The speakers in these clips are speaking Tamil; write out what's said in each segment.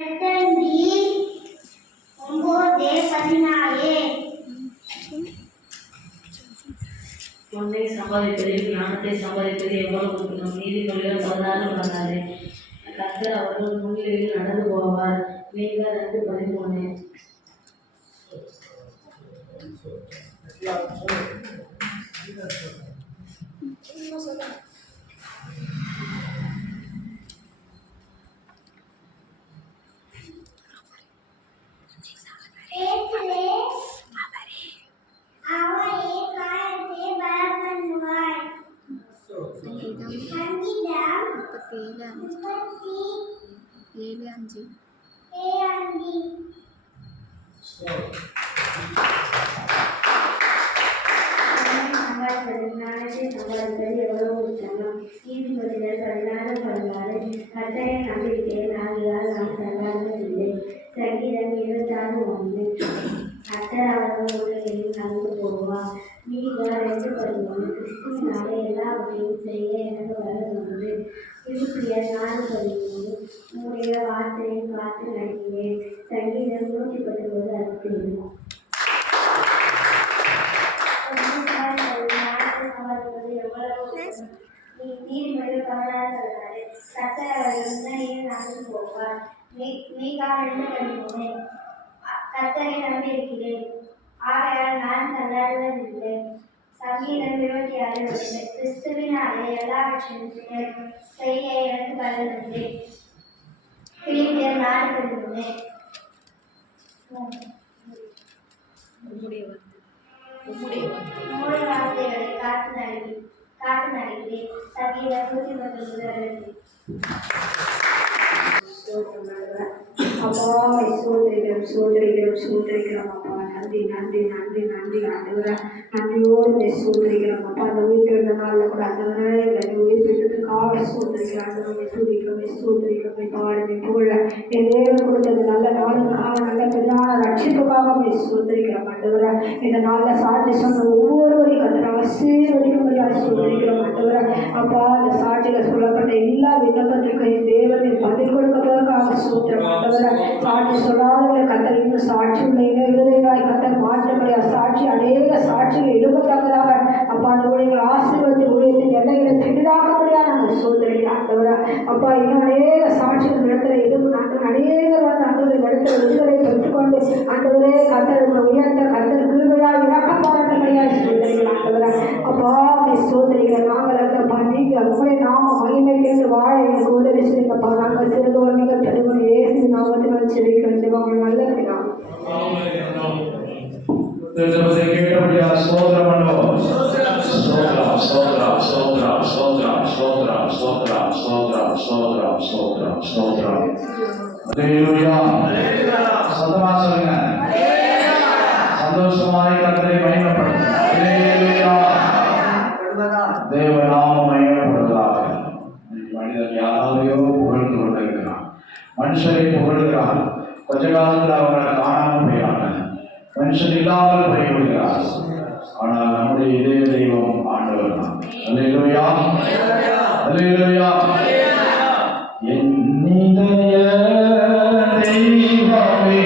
பொன்னை சம்பாதிப்பதில் ஞானத்தை சம்பாதிப்பது எவ்வளவு முக்கியம். நீதிமொழிகள் 16:14. கர்த்தர் அவர்கள் முன்னிலையில் நடந்து போவார். மீகா 2:13. ஞானத்தை சம்பாதிப்பது எவ்வளவு முக்கியம். நீதிமொழிகள் 16:16. கர்த்தரை நம்பியிருக்கிறேன், ஆகையால் நான் தள்ளாடுவதில்லை. சங்கீதம் 26:1. கர்த்தர் அவர்கள் முன்னிலையில் நடந்து போவார். மீகா 2:13. கிறிஸ்துவினாலே எல்லாவற்றையும் செய்ய எனக்கு வருகிறது. பிலிப்பியர் 4:13. உம்முடைய வார்த்தையை காத்து நடக்கிறேன். சங்கீதம் 119:6. நீதிமொழிகள் 16:16. கர்த்தர் அவர்கள் முன்னிலையில் நடந்து போவார். மீகா 2:13. கர்த்தரை நம்பியிருக்கிறேன், ஆகையால் நான் தள்ளாடுவதில்லை. சங்கீதம் 26:1. கிறிஸ்துவினாலே எல்லாவற்றையும் செய்ய எனக்கு வருகிறது. பிலிப்பியர் 4:13. உம்முடைய வார்த்தைகளை காத்து நடக்கிறேன். சங்கீதம் 119:6. அப்பா சோதரிக்கிறோம் அப்பா. நன்றி நன்றி நன்றி நன்றி ஆண்டவரே. நன்றியோடு சோதரிக்கிறோம் அப்பா. அந்த வீட்டில் இருந்த நாளில் கூட ஆண்டவரே எங்களை உயிர்ப்பித்ததுக்காக சோதரிக்கிறோம். சோதரிக்கிறோம் பாடுமை புகழ எதேவன் கொடுத்தது நல்ல நாளுக்காக, நல்ல பெரியான ரட்சிப்புக்காக சோதரிக்கிறோம் ஆண்டவரே. இந்த நாளில் சாட்சி சொன்ன ஒவ்வொருவரையும் கத்தர் ஆசீர்வதிக்கும்படியாக சோதரிக்கிறோம் ஆண்டவரே. அப்பா அந்த சாட்சியில் சொல்லப்பட்ட எல்லா விண்ணப்பத்திற்கும் தேவனை பதில் கொடுப்பதற்காக சோத்திரம் ஆண்டவரே. சாட்சி சொல்லாதவர்களை கத்தர் இன்னும் சாட்சி உள்ள இருதயமாய் கத்தர் மாற்றப்படியா சாட்சி அநேக சாட்சிகள் எழுப்பத்தக்கதாக அப்பா அந்த ஊழியர்கள் ஆசீர்வதித்து ஊழியத்தின் எல்லைகளை பெரிதாக்கும்படியா நாங்கள் சோதரிக்கிறோம் ஆண்டவரே. அப்பா இன்னும் அநேக சாட்சிகள் இடத்துல எதுவும் அநேகர் வந்து ஆண்டவரை இடத்துல விடுதலை பெற்றுக்கொண்டு ஆண்டவரே கத்தர் உயர்த்த கத்தர் கிருபையாய் இறக்கம் பாராட்டும்படியாக சோதரிக்கிறோம் ஆண்டவரே. அப்பா சோதரிக்கிற நாங்கள் இருக்கப்பா நீங்கள் உங்களை நாம மகிமை கேட்டு வாழ எனக்கு உதவி செய்யுங்கப்பா. நாங்கள் சிறுதோர் மிக பெருமை ஏசி நாமத்தினால் செவிக்க வேண்டும். அவங்க நல்ல பிதா. சந்தோஷமாய் கர்த்தரை மகிமைப்படுத்துங்கள். தேவநாமம் மகிமைப்படுவதாக. மனிதன் யாரையோ புகழ்ந்து கொண்டிருக்கிறான், மனுஷரை புகழ்கிறான். கொஞ்ச காலத்தில் அவர்களை காணாமல் போயிறாங்க, மனுஷன் இல்லாமல் போய்விடுகிறார். ஆனால் நம்முடைய இதய தெய்வம் ஆண்டவர் தான். அல்லேலூயா, அல்லேலூயா. என்னிடைய தெய்வமே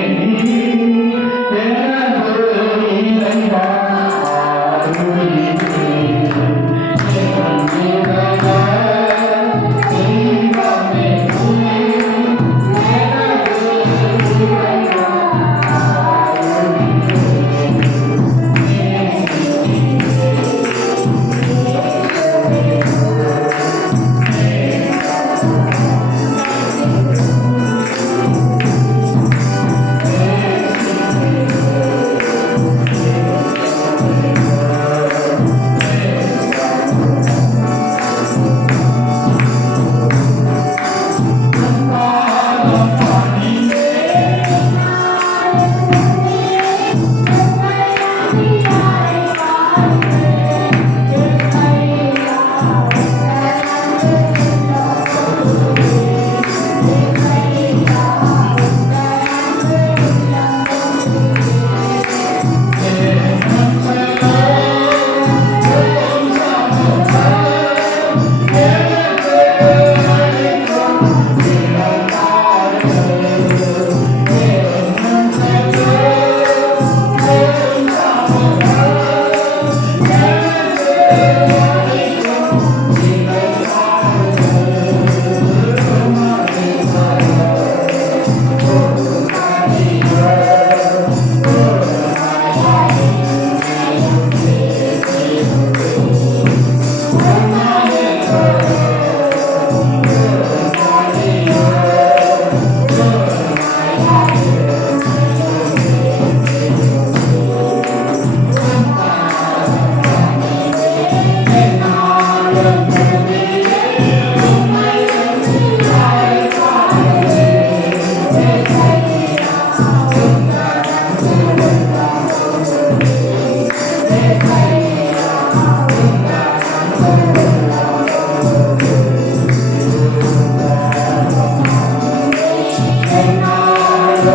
ஒரு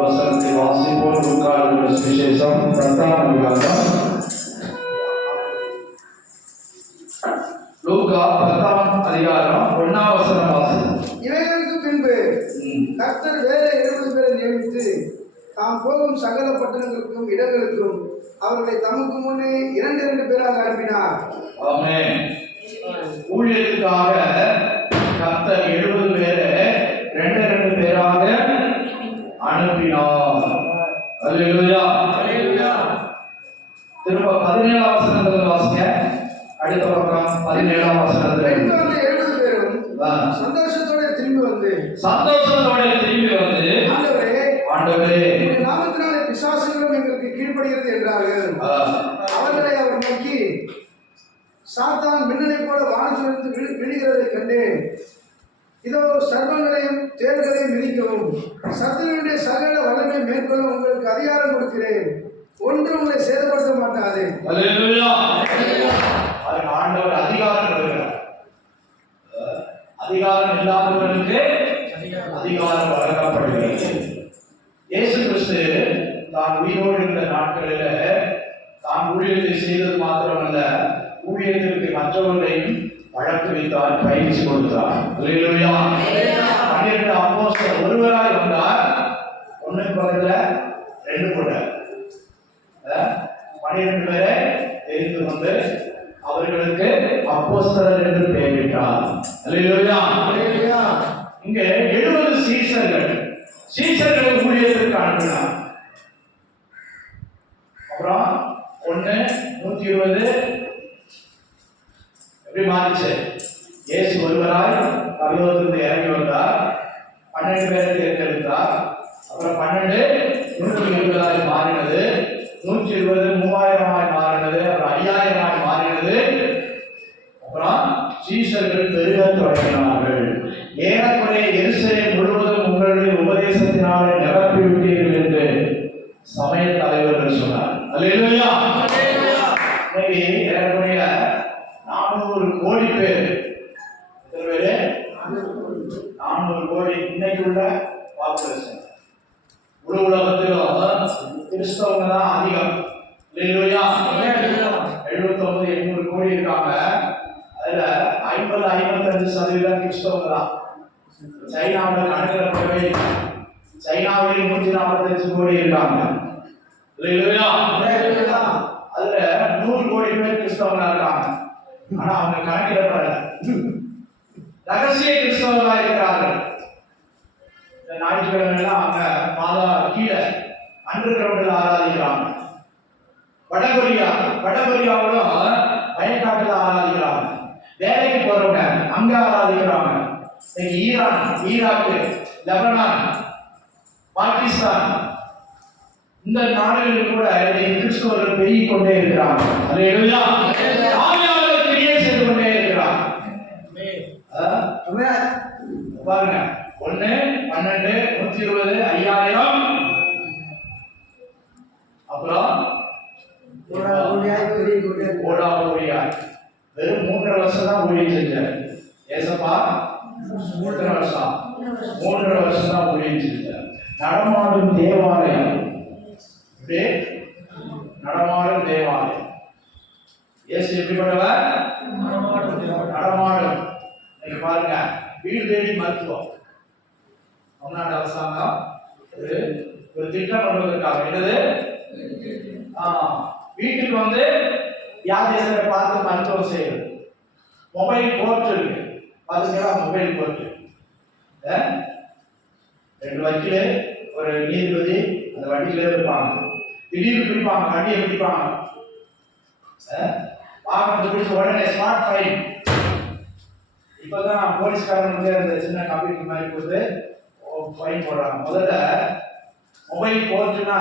வசனத்தை வாசிப்போம். லூக்கா எழுதின சுவிசேஷம் 10ஆம் அதிகாரம். லூக்கா 10ஆம் அதிகாரம் 1ஆம் வசனம் வாசிப்போம். இவைகளுக்கு பின்பு கர்த்தர் வேற 70 பேரை நியமித்து தாம் போகும் சகல பட்டணங்களுக்கும் இடங்களுக்கும் அவர்களை தமக்கு முன்னே 2 பேராக அனுப்பினார். ஆமென். ஊழியத்துக்காக கர்த்தர் 70 பேரை 2 பேராக அனுப்பினார். அல்லேலூயா. திரும்ப 17ஆம் வசனத்துல வாசிங்க. அடுத்த பக்கம் 17ஆம் வசனத்துல பின்பு அந்த 70 பேரும் சந்தோஷத்தோட திரும்பி வந்து ஆண்டவரே உம்முடைய நாமத்தினாலே பிசாசுகளும் எங்களுக்கு கீழ்ப்படுகிறது என்றார்கள். அவர்களை அவர் நோக்கி, சாத்தான் மின்னலை போல வானத்திலிருந்து விழுகிறதை கண்டேன். இதோ சர்வங்களையும் தேள்களையும் மிதிக்கவும் சத்துருவினுடைய சகல வல்லமை மேற்கொள்ள உங்களுக்கு அதிகாரம் கொடுக்கிறேன். ஒன்று உங்களை சேதப்படுத்த மாட்டாது. அல்லேலூயா. அதுக்கு ஆண்டவர் அதிகாரம் கொடுக்கிறார். அதிகாரம் இல்லாதவர்களுக்கு அதிகாரம் வழங்கப்படுகிறது. இயேசு கிறிஸ்து தான் உயிரோடு இருந்த நாட்களில் தான் ஊழியத்தை செய்தது மாத்திரமல்ல, ஊழியத்திற்கு மற்றவர்களையும் வழக்கு வைத்தார், பயிற்சி கொடுத்தார். அல்லேலூயா. 12 அப்போஸ்தலர் ஒருவராய் வந்தார். 1 பக்கத்துல 2 போட்டார். 12 பேரை தெரிந்து கொண்டு அவர்களுக்கு அப்போஸ்தலர் என்று பெயரிட்டார். அல்லேலூயா. இங்க 70 சீஷர்களை ஊழியத்திற்கு அனுப்பினார். அப்புறம் 120 எப்படி மாறிச்சு? இயேசு ஒருவராய் பரலோகத்திலிருந்து இறங்கி வந்தார். 12 பேரை தேர்ந்தெடுத்தார். அப்புறம் 12 120 மாறினது, 120 3000 மாறினது, அப்புறம் 5000 மாறினது. அப்புறம் சீஷர்கள் பெருக தொடங்கினார்கள். ஏறக்குறைய எருசலேம் முழுவதும் உங்களுடைய உபதேசத்தினாலே நிரப்பி விட்டீர்கள் என்று சமய தலைவர்கள் சொன்னார். அல்லேலூயா. இன்னைக்கு ஏறக்குறைய 400 கோடி பேர், 400 கோடி இன்னைக்கு உள்ள பாப்புலேஷன். முழு உலகத்திலும் கிறிஸ்தவங்க தான் அதிகம். அல்லேலூயா. 79 800 கோடி இருக்காங்க. அதுல 50-55% கிறிஸ்தவங்க தான். சைனாவில் கணக்கிடப்படவே சைனாவிலே 145 கோடி இருக்காங்க. அல்லேலூயா. அதுல 100 கோடி பேர் கிறிஸ்தவங்களா இருக்காங்க. ஆனா அவங்க கணக்கிடப்படல. ரகசிய கிறிஸ்தவர்களா இருக்கிறார்கள். இந்த ஞாயிற்றுக்கிழமை அவங்க மாதா கீழே அண்டர் கிரவுண்டில் ஆராதிக்கிறாங்க. வடகொரியாவிலும் வயக்காட்டுல ஆராதிக்கிறாங்க. வேலைக்கு போறவங்க அங்க ஆராதிக்கிறாங்க. ஈரான், ஈராக்கு, லெபனான், பாகிஸ்தான் இந்த நாடுகளில் கூட கிறிஸ்தவர்கள் பெருகிக் கொண்டே இருக்கிறாங்க. அல்லேலூயா. ஆவியானவர் கிரியை செய்து கொண்டே இருக்கிறார். பாருங்க, 1 12 120 5000. அப்புறம் வெறும் 3 வருஷம் தான் ஊழியம் செஞ்சார். ஏசப்பா 3 வருஷம் தான் ஊழியம் செஞ்சார். நடமாடும் தேவாலயம். நடமாடும் தேவாலயம். இயேசு எப்படிப்பட்டவர்? நடமாடும். நீங்க பாருங்க, வீடு தேடி மருத்துவம். தமிழ்நாடு அரசாங்கம் ஒரு திட்டம் பண்ணுவதற்காக என்னது, வீட்டுக்கு வந்து வியாதியரை பார்த்து மருத்துவம் செய்யுது. மொபைல் கோர்ட் இருக்கு. பாத்தீங்களா? Mobile court. 2 வக்கீல், ஒரு நீதிபதி அந்த வண்டியில இருப்பாங்க. திடீர்னு பிடிப்பாங்க, வண்டியை பிடிப்பாங்க. வாகனத்தை பிடிச்ச உடனே ஸ்மார்ட் ஃபைன். இப்பதான் போலீஸ்காரன் வந்து அந்த சின்ன கம்ப்யூட்டர் மாதிரி கொடுத்து ஃபைன் போடுறாங்க. முதல்ல மொபைல் கோர்ட்னா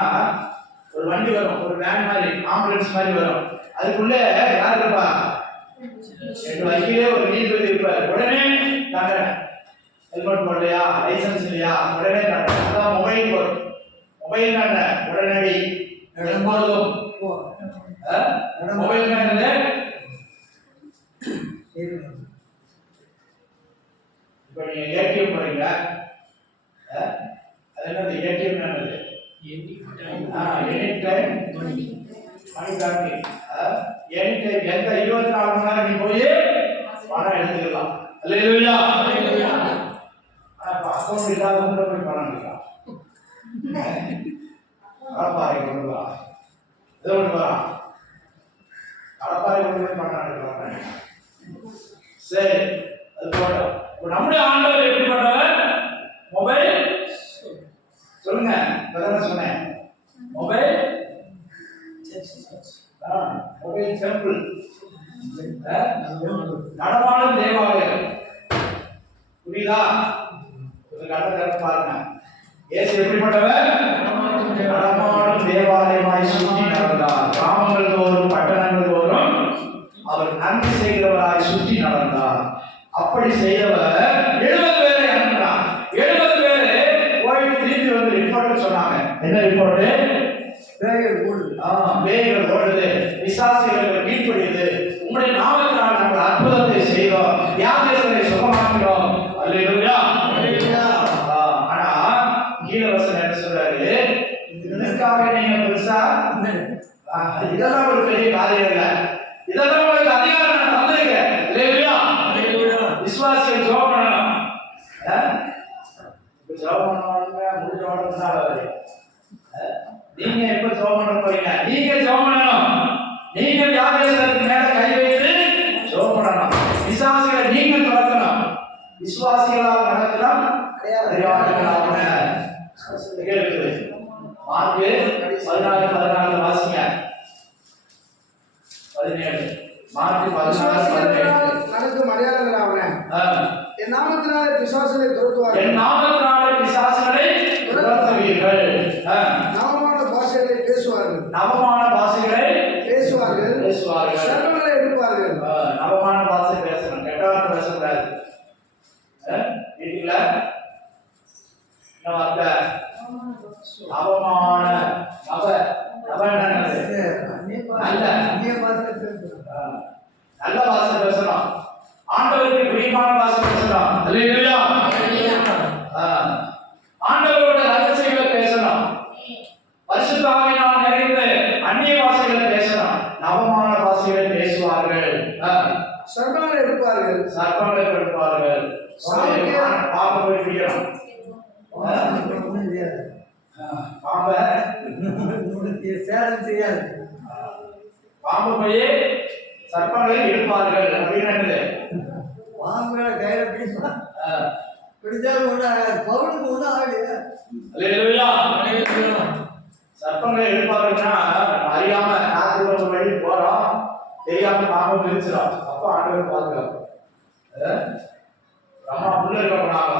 ஒரு வண்டி வரும், ஒரு வேன் மாதிரி, ஆம்புலன்ஸ் மாதிரி வரும். அதுக்குள்ள யார் இருப்பா? எங்க வகையிலே ஒரு நீதிபதி இருப்பார். உடனே தண்டனை. ஹெல்மெட் போடலையா, லைசன்ஸ் இல்லையா, உடனே தண்டனை. அதான் மொபைல் போன். மொபைல் என்ன? உடனடி எப்பொழுதும். மொபைல் என்னது? இப்ப நீங்க ஏடிஎம் போறீங்க, அது என்னது? ஏடிஎம் என்னது? எனி டைம் மணி பேங்கிங். எனி டைம், எந்த 24 மணி நேரம் நீ போய் பணம் எடுத்துக்கலாம். அல்லேலூயா. அப்ப அக்கௌண்ட் இல்லாதவங்க போய் பணம் எடுக்கலாம். கடப்பாறை கொண்டு வா, இதை கொண்டு வா, கடப்பாறை கொண்டு போய் பணம் எடுக்கலாம். சரி, அது போட்டோம். நம்முடைய ஆண்டவர் எப்படிப்பட்டவர்? மொபைல் சொல்லுங்க, சொன்னேன். மொபைல் மொபைல் டெம்பிள், நடமாடும் தேவாலயம். புரியுதா? பாருங்க, இயேசு எப்படிப்பட்டவர்? நடமாடும் தேவாலயமாய் சுற்றி நடந்தார். கிராமங்கள் தோறும் பட்டணங்கள் தோறும் அவர் நன்மை செய்கிறவராய் சுற்றி நடந்தார். அப்படி செய்தவர் 70 பேரை அனுப்பினார். 70 பேரு போய் திரும்பி வந்து ரிப்போர்ட் சொன்னாங்க. என்ன ரிப்போர்ட்? பேய்கள் ஓடுது, பிசாசுகள் கீழ்ப்படியுது, உங்களுடைய நாமத்தினால் நாங்கள் அற்புதத்தை செய்தோம், வியாதிகளை சுகமாக்கிறோம். அல்லேலூயா. ஆனா கீழே வசனம் என்ன சொல்றாரு? இதற்காக நீங்க பெருசா இதெல்லாம் ஒரு பெரிய காரியம் இல்லை, இதெல்லாம் உங்களுக்கு அதிகாரம் நான் தந்திருக்கேன். அல்லேலூயா. விசுவாசிகள் ஜெபம் பண்ணணும். ஜெபம் பண்ணுவாங்க, முடிஞ்ச உடனே நீங்க எப்ப ஜெபம் பண்ண போறீங்க? நீங்க ஜெபம் பண்ணணும். நீங்க வியாதிகளுக்கு மேல கை வைத்து ஜெபம் பண்ணணும். விசுவாசிகளை நீங்க துரத்தணும். விசுவாசிகளால் நடக்கலாம், அடையாளங்களாக இருக்குது. மார்க் 14:14 வாசிங்க. 17 மார்க் 14:17 நடக்கும் அடையாளங்களாவன என் நாமத்தினாலே பிசாசுகளை துரத்துவார்கள். என் நாமத்தினாலே பிசாசுகளை துரத்துவீர்கள். நவமான பாஷைகளை பேசுவார்கள். நவமான பாஷைகளை பேசுவார்கள். சர்வங்களை எடுப்பார்கள். நவமான பாஷை பேசணும், கெட்டவார்த்தை பேசக்கூடாது. வீட்டுல என்ன வார்த்தை? அவமான நல்ல பாஷை பேசணும். ஆண்டவருக்கு பிரியமான பாஷை பேசணும். அல்லேலூயா. ஆண்டவரோட ரகசியங்களை பேசணும். பரிசுத்த ஆவியினால் நிறைந்து அந்நிய பாஷைகளை பேசணும். நவமான பாஷைகளை பேசுவார்கள். சர்வங்களை எடுப்பார்கள். சர்வங்களை எடுப்பார்கள். பாம்பை போய் பிடிக்கணும். பாம்பை சேலம் செய்யாது. பாம்பு போய் சர்ப்பங்களை எடுப்பார்கள் அப்படின்னு பாம்புகளை கையில பிடிச்சாலும் பவுனுக்கு ஒன்றும் ஆகலையா? சர்ப்பங்களை எடுப்பார்கள்னா அறியாம ராத்திரி ஒரு வழி போறோம், தெரியாம பாம்பு பிரிச்சிடும். அப்ப ஆண்டவர் பாதுகாப்பு. அம்மா புள்ள இருக்க போனாங்க.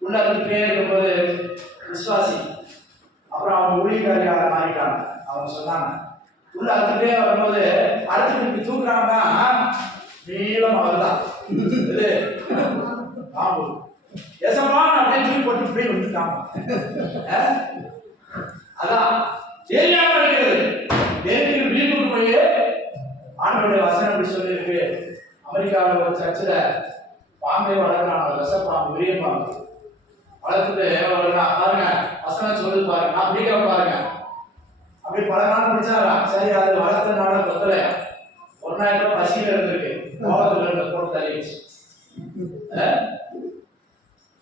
புள்ள இருந்துட்டே இருக்கும்போது விசுவாசி, அப்புறம் அவங்க ஊழியக்காரியாக மாறிட்டாங்க. அவங்க சொன்னாங்க, உள்ள அறுத்துட்டே வரும்போது அறுத்துட்டு தூக்குறாங்கன்னா நீளம் அவர்தான் இது பாம்பு. எசமா அப்படியே தூக்கி போட்டு இப்படியே வந்துட்டாங்க. அதான் தெரியாம இருக்கிறது. தேவனுக்கு வீட்டுக்கு போய் ஆண்டவருடைய வசனம் அப்படி சொல்லியிருக்கு. அமெரிக்காவில் ஒரு சர்ச்சில் பாம்பை வளர்க்குறாங்க. விஷப்பாம்பு, பெரிய பாம்பு வளர்த்துட்டு வளர்க்கலாம். பாருங்க, வசனம் சொல்லி பாருங்க, நான் பிடிக்க பாருங்க. அப்படி பல நாள் பிடிச்சாரா? சரி, அது வளர்த்தனால கொத்தல ஒரு நாள் பசியில இருந்திருக்கு, கோபத்துல போட்டு தள்ளிடுச்சு.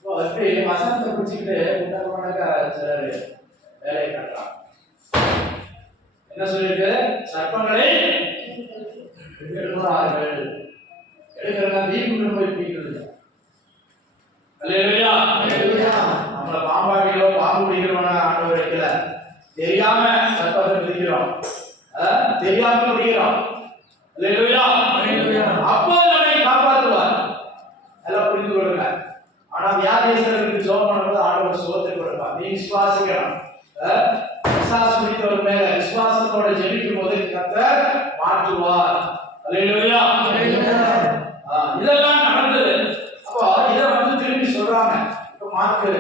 அப்படி வசனத்தை பிடிச்சிக்கிட்டு சிலர் வேலையை காட்டுறாங்க. என்ன சொல்லிருக்கு? சர்ப்பங்களை எடுக்கிறார்கள். எடுக்கிறதா வீட்டுக்கு போய் பிடிக்கிறது. அல்லேலூயா. நம்மள பாம்பாடிகளோ பாம்பு பிடிக்கிறவன ஆண்டவர் வைக்கல. தெரியாம சர்ப்பத்தை பிடிக்கிறோம், தெரியாம பிடிக்கிறோம். அல்லேலூயா. அப்போ நம்மை காப்பாற்றுவார். எல்லாம் புரிந்து கொள்ளுங்க. ஆனா வியாதியஸ்தர்களுக்கு ஜெபம் பண்ணும்போது ஆண்டவர் சுகத்தை கொடுப்பார். நீ விசுவாசிக்கணும். பிசாசு பிடித்தவர் மேல விசுவாசத்தோட ஜெபிக்கும் போது கர்த்தர் மாற்றுவார். அல்லேலூயா. இதெல்லாம் நடந்தது. அப்போ இதை திரும்பி சொல்றாங்க. இப்போ மார்க்கு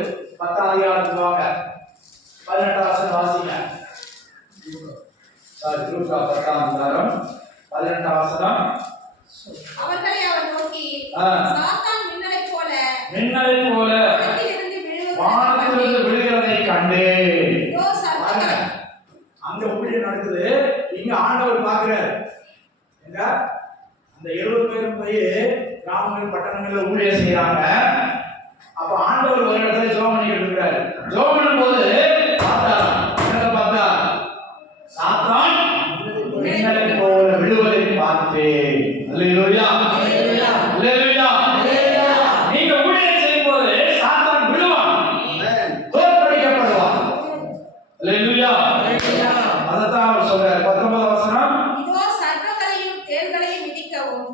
10ஆம் அதிகாரத்துக்கு வாங்க, 18ஆம் வசனம் வாசிங்க. லூக்கா 10ஆம் அதிகாரம் 18ஆம் வசனம். அவர்களை அவர் நோக்கி, சாத்தான் மின்னலைப் போல வானத்திலிருந்து விழுகிறதை கண்டேன். இதோ சர்ப்பங்கள். அங்க ஊழியம் நடக்குது, இங்க ஆண்டவர் பார்க்கிறார். எங்க அந்த 70 பேரும் போய் கிராமங்கள் பட்டணங்கள்ல ஊழியம் செய்யறாங்க. அப்ப ஆண்டவர் ஒரு இடத்துல ஜெபம் பண்ணிட்டு இருக்காரு. ஜெபம் பண்ணும்போது பார்த்தா சாத்தான் மின்னலை போல விழுவதை பார்த்தேன். அல்லேலூயா. அல்லேலூயா. நீங்க ஊழியம் செய்யும் போது சாத்தான் விழுவான், தோற்கடிக்கப்படுவான். அல்லேலூயா. அதத்தான் அவர் சொல்றார். 19ஆம் வசனம். இதோ சர்ப்பங்களையும் தேள்களையும் மிதிக்கவும்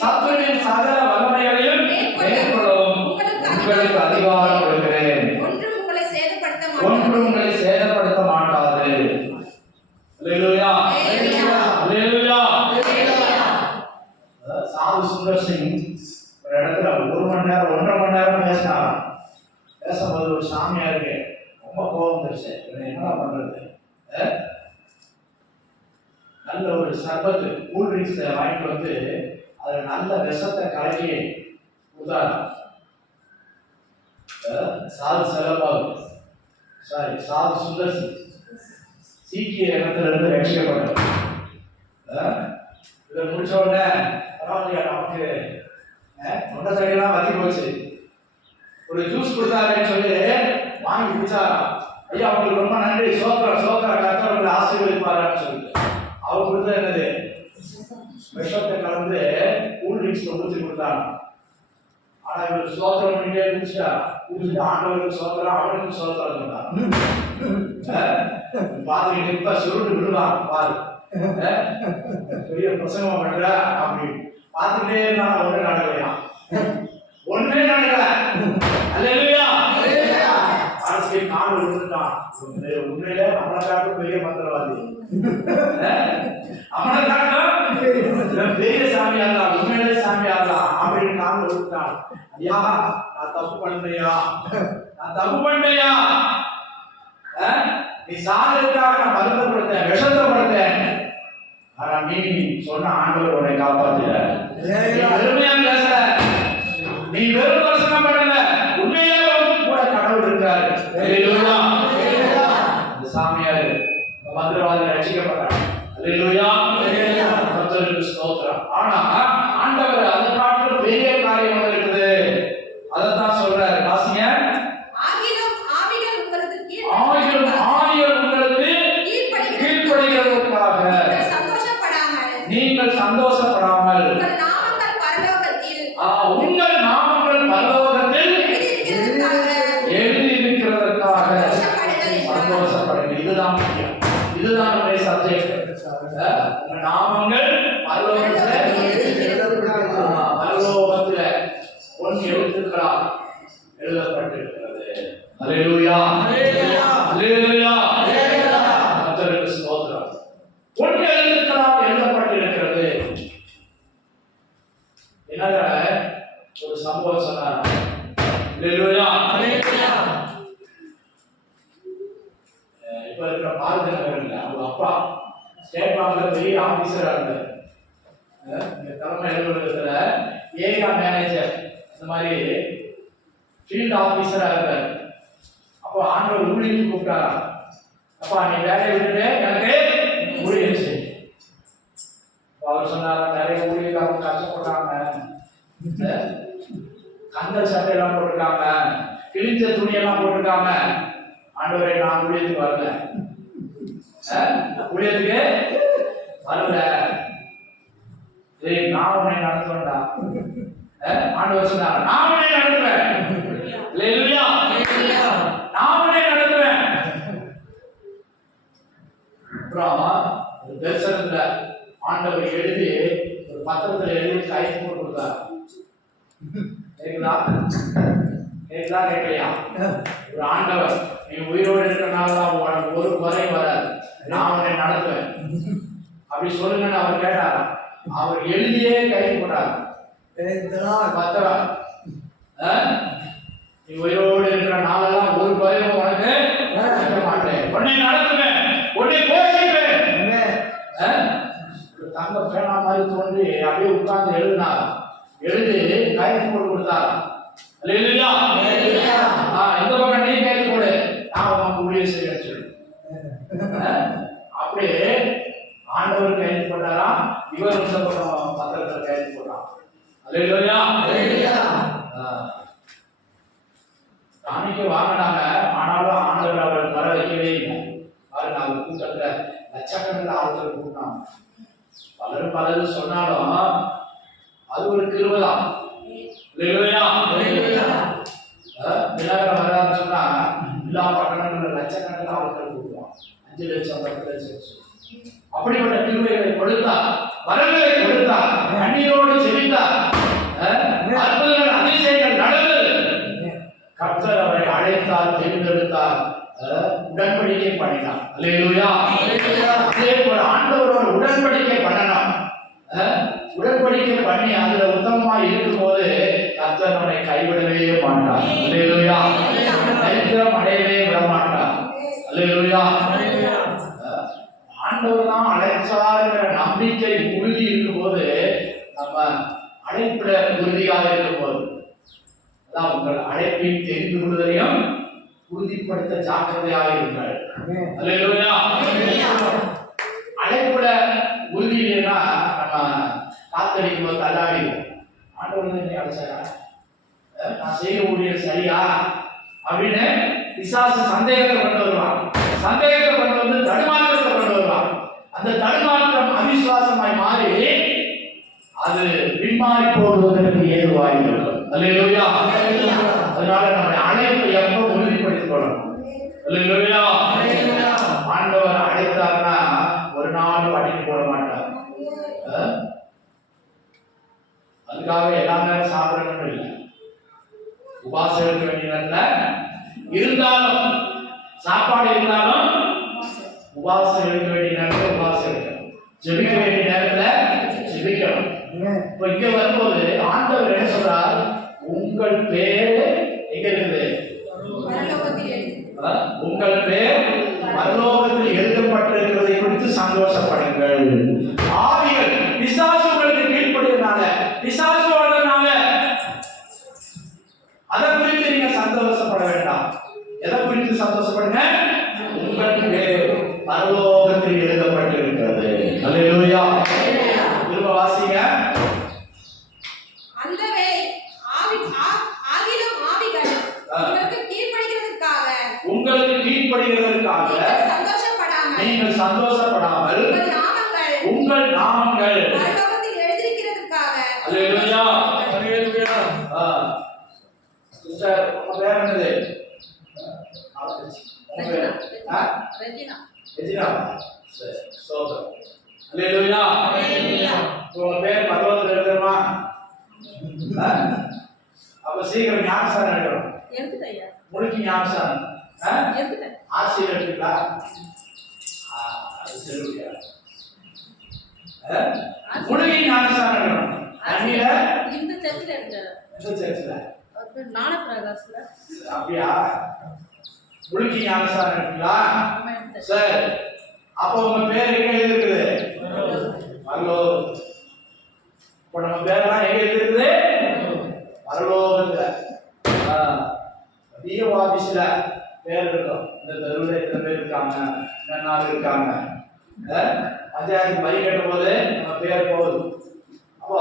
சத்துருவின் சகல வல்லமையையும் மேற்கொள்ளவும் உங்களுக்கு அதிகாரம் கொடுக்கிறேன். ஒன்றும் உங்களை சேதப்படுத்த மாட்டாது. அல்லேலூயா. அல்லேலூயா. சாது சுந்தர் சிங் ஒரு இடத்துல 1 மணி நேரம் 1.5 மணி நேரம் பேசினாராம். பேசும்போது ஒரு சாமியாருக்கு ரொம்ப கோபம் வந்துருச்சு. என்னடா பண்றது, நல்ல ஒரு சர்பத்து கூல் ட்ரிங்க்ஸ் வாங்கிட்டு வந்து அதுல நல்ல விஷத்தை கலக்கி கொடுத்தாரு. சாது சுந்தர் சிங் சீக்கிய இடத்துல இருந்து ரட்சிக்கப்பட்டார். இதை முடிச்ச உடனே பரவாயில்லையா, நமக்கு தொண்டை சடையெல்லாம் வத்தி போச்சு, ஒரு ஜூஸ் கொடுத்தாருன்னு சொல்லி வாங்கி குடிச்சாரா. ஐயா அவங்களுக்கு ரொம்ப நன்றி, சோக்கரா கர்த்தர் உங்களை ஆசீர்வதிப்பாரான்னு சொல்லிட்டு அவர் கொடுத்தது என்னது, விஷத்தை கலந்து கூல் ட்ரிங்க்ஸ்ல ஊற்றி கொடுத்தாங்க. ஆனா இவர் சோத்திரம் பண்ணிட்டே குடிச்சுட்டு ஆண்டவருக்கு சோத்திரம், அவனுக்கு சோத்திரம் சொன்னார். பாத்துக்கிட்டு இப்ப சுருட்டு விடுவான் பாரு, பெரிய பிரசங்கம் பண்ற அப்படின்னு பார்த்துக்கிட்டே இருந்தாலும் ஒண்ணே நடக்கல. அல்லேலூயா. அரசு காடு விழுந்துட்டான். உண்மையில நம்மளை காட்டும் பெரிய மந்திரவாதி, நம்மளை காட்டும் பெரிய சாமியார் தான், உண்மையிலே சாமியார் தான் அப்படின்னு காடு விழுந்துட்டான். ஐயா நான் தப்பு பண்ணையா, நீ சாகிறதுக்காக நான் மருந்து கொடுத்தேன், விஷத்தை கொடுத்தேன். ஆனா நீ சொன்ன ஆண்டவர் உன்னை காப்பாத்தில. பெருமையா பேசல, நீ வெறும் பிரசங்கம் பண்ணல, உண்மையிலே கூட கடவுள் இருக்காரு. இந்த சாமியார் மந்திரவாதி ரட்சிக்கப்பட்டார். அல்லேலூயா. கர்த்தருக்கு ஸ்தோத்திரம். ஆனா ஆண்டவர் அதை காட்டிலும் பெரிய காரியம் இருக்குது. அதைத்தான் சொல்றாரு. வாசிங்க. ஆவிகள் உங்களுக்கு கீழ்ப்படிகிறதற்காக நீங்கள் சந்தோஷப்படாமல் உங்கள் நாமங்கள் பரலோகத்தில் எழுதியிருக்கிறதற்காக சந்தோஷப்படுங்கள். இதுதான் முக்கியம், இதுதான் நம்முடைய சப்ஜெக்ட். உங்க நாமங்கள் பரலோகத்துல பொன் எழுத்துக்களால் எழுதப்பட்டிருக்கிறது. அல்லேலூயா. அல்லேலூயா. கர்த்தருக்கு ஸ்தோத்திரம். பொன் எழுத்துக்களால் எழுதப்பட்டிருக்கிறது. என்னங்க ஒரு சம்பவம் சொன்னார். அல்லேலூயா. இப்ப இருக்கிற பாரதி நகர்ல அவங்க அப்பா ஸ்டேட் பேங்க்ல பெரிய ஆபீசரா இருந்தார். தலைமை அலுவலகத்துல ஏரியா மேனேஜர், இந்த மாதிரி ஃபீல்ட் ஆபீசரா இருந்தார். அப்போ ஆண்டவர் ஊழியத்துக்கு கூப்பிட்டாரா, அப்பா நீ வேலையை விட்டுட்டு எனக்கு ஊழியம் செய். அவர் சொன்னாரா, நிறைய ஊழியக்காரங்க கஷ்டப்படுறாங்க, கந்தல் சட்டையெல்லாம் போட்டிருக்காங்க, கிழிஞ்ச துணியெல்லாம் போட்டிருக்காங்க. ஆண்டவரை நான் ஊழியத்துக்கு வரல, ஊழியத்துக்கு வரல, சரி நான் உன்னை நடத்துவேன்டா. ஆண்டவர் சொன்னார், நான் உன்னை நடத்துவேன். அல்லேலூயா. நான் உன்னை நடத்துவேன். அப்புறம் ஒரு தரிசனத்துல ஆண்டவர் எழுதி ஒரு பத்திரத்துல எழுதி கைது போட்டு கொடுத்தார். கேட்குதா கேட்கலையா? ஒரு ஆண்டவர் நீ உயிரோடு இருக்கிறனால தான் உனக்கு ஒரு குறை வராது, நான் உன்னை நடத்துவேன் அப்படி சொல்லுங்கன்னு அவர் கேட்டார். அவர் எழுதியே கைது போட்டார். பத்தவன் நீ உயிரோடு இருக்கிற நாளெல்லாம் ஒரு குறையும் உனக்கு செய்ய மாட்டேன், உன்னை நடத்துவேன், உன்னை போஷிப்பேன். தங்க பேனா மாதிரி தோன்றி அப்படியே உட்கார்ந்து எழுதினார். எழுதி கைது போட்டு கொடுத்தார். இல்லையா இந்த பக்கம் நீ கைது போடு, நான் உனக்கு ஊழியம் செய்ய சொல்லு. அப்படியே ஆண்டவர் கைது போட்டாரா, இவர் இந்த பக்கம் பத்திரத்தில் கைது போட்டான். இல்லையா காணிக்க வாங்கினாங்க, ஆனாலும் ஆண்டவர் அவர் வர வைக்கவே இல்லை. பாருங்க, அவர் கூட்டத்துல லட்சக்கணக்கில் ஆட்கள் கூட்டினாங்க. பலரும் சொன்னாலும் அது ஒரு கிருபைதான். விநாயகர் வரான்னு சொன்னா எல்லா பட்டணங்களில் லட்சக்கணக்கில் ஆட்கள் கூட்டுவான். 5 லட்சம் 10 லட்சம் அப்படிப்பட்ட கிருபைகளை கொடுத்தார், வரங்களை கொடுத்தார், கண்ணீரோடு செவித்தார், அற்புதங்கள் அதிசயங்கள் நடந்தது. கர்த்தர் அவரை அழைத்தார், தேர்ந்தெடுத்தார், உடன்படிக்கை பண்ணினார். அல்லேலூயா. அதே போல ஆண்டவரோட உடன்படிக்கை பண்ணணும். உடன்படிக்கை பண்ணி அதுல உத்தமமா இருக்கும் போது கர்த்தர் நம்மை கைவிடவே மாட்டார். அல்லேலூயா. தைரியம் அடையவே விட மாட்டார். அல்லேலூயா. ஆண்டவர் தான் அழைச்சாருங்கிற நம்பிக்கை உறுதி இருக்கும் போது, நம்ம அழைப்பிட உறுதியாக இருக்கும் போது, அதான் உங்கள் அழைப்பின் தெரிந்து கொள்வதையும் உறுதிப்படுத்த ஜாக்கிரதையாக இருக்கிறார். அல்லேலூயா. அழைப்புல உறுதி இல்லைன்னா நம்ம காத்தடிக்கும் போது தள்ளாடிவோம். ஆண்டவர் என்னை அழைச்சாரா, நான் செய்ய ஊழியர் சரியா அப்படின்னு பிசாசு சந்தேகத்தை கொண்டு வருவான். சந்தேகத்தை கொண்டு வந்து தடுமாற்றத்தை கொண்டு வருவான். அந்த தடுமாற்றம் அவிசுவாசமாய் மாறி அது பின்மாறி போடுவதற்கு ஏதுவாயிருக்கும். அல்லேலூயா. அதனால நம்ம அழைப்பை எப்ப உறுதிப்படுத்திக் கொள்ளணும். அல்லேலூயா. ஆண்டவர் அழைத்தார்னா ஒரு நாள் பட்டினி போட மாட்டார். அதுக்காக எல்லா நேரம் சாப்பிடணும் இல்லை, உபாசம் இருக்க வேண்டிய நேரத்தில் இருந்தாலும், சாப்பாடு இருந்தாலும் உபாசம் இருக்க வேண்டிய நேரத்தில் உபாசம் இருக்கணும், ஜெபிக்க வேண்டிய நேரத்தில் ஜெபிக்கணும். இப்போ இங்க வரும்போது ஆண்டவர் என்ன சொல்றார், உங்கள் பேர் எங்க இருக்குது, உங்கள் பேர் பரலோகத்தில் எழுதப்பட்டிருக்கிறதை குறித்து சந்தோஷப்படுங்கள். ஆவிகள் பிசாசு உங்களுக்கு கீழ்ப்படுகிறதுனால, பிசாசு வாழ்றதுனால அதை குறித்து நீங்க சந்தோஷப்பட வேண்டாம். எதை குறித்து சந்தோஷப்படுங்க, உங்கள் பேர் பரலோகத்தில் எழுதப்பட்டிருக்கிறது. அல்லேலூயா. திரும்ப வாசிங்க. அந்த வேளை ஆகிலும் ஆவிகள் உங்களுக்கு கீழ்ப்படிகிறதற்காக நீங்கள் சந்தோஷப்படாமல் உங்கள் நாமங்கள் பரலோகத்தில் எழுதியிருக்கிறதற்காக. அல்லேலூயா. அல்லேலூயா. சிஸ்டர் உங்க பேர் என்னது? ரெஜினா. ரெஜினா. சரி, சோதர். அல்லேலூயா. அல்லேலூயா. உங்க பேர் பரலோகத்தில் எழுதுமா? அப்ப சீக்கிரம் ஞானசாரம் எடுக்கணும். எடுத்துட்டேன். முழுக்கி ஞானசாரம். எடுத்துட்டேன். ஆசிரியர் எடுத்துங்களா? அது சரியா? முழுக்கி ஞானசாரம் எடுக்கணும். அன்னில இந்த சர்ச்சில் எடுத்தேன். இந்த சர்ச்சில் ஞானப்பிரகாசத்துல. அப்படியா? முழுக்கி ஞானசாரம் எடுத்தீங்களா? சரி. அப்போ உங்க பேர் எங்க இருக்குது? பரலோகம். இப்போ நம்ம பேரெல்லாம் எங்க இருக்குது? பரலோகத்துல. தீயவாதிசில பேர் இருக்கும். இந்த தெருவில் எத்தனை பேர் இருக்காங்க, இந்த நாள் இருக்காங்க, பஞ்சாயத்து வரி கட்டும் போது நம்ம பேர் போகுது. அப்போ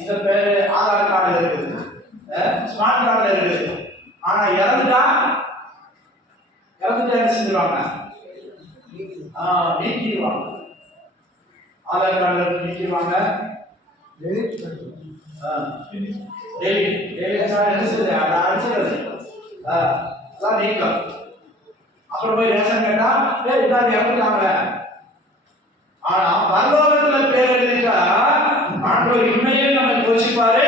இந்த பேர் ஆதார் கார்டுல இருக்குது, ஸ்மார்ட் கார்டுல இருக்குது. ஆனா இறந்துட்டா என்ன செஞ்சிருவாங்க? நீக்கிடுவாங்க. ஆதார் கார்டுல நீக்கிடுவாங்க. நீக்கம். அப்புறம் போய் ரேஷன் கேட்டா இறந்துட்டாங்க. ஆனா பரலோகத்துல பேர் எழுதிட்டா ஆண்டவர் இன்னையே நம்மை போஷிப்பாரு,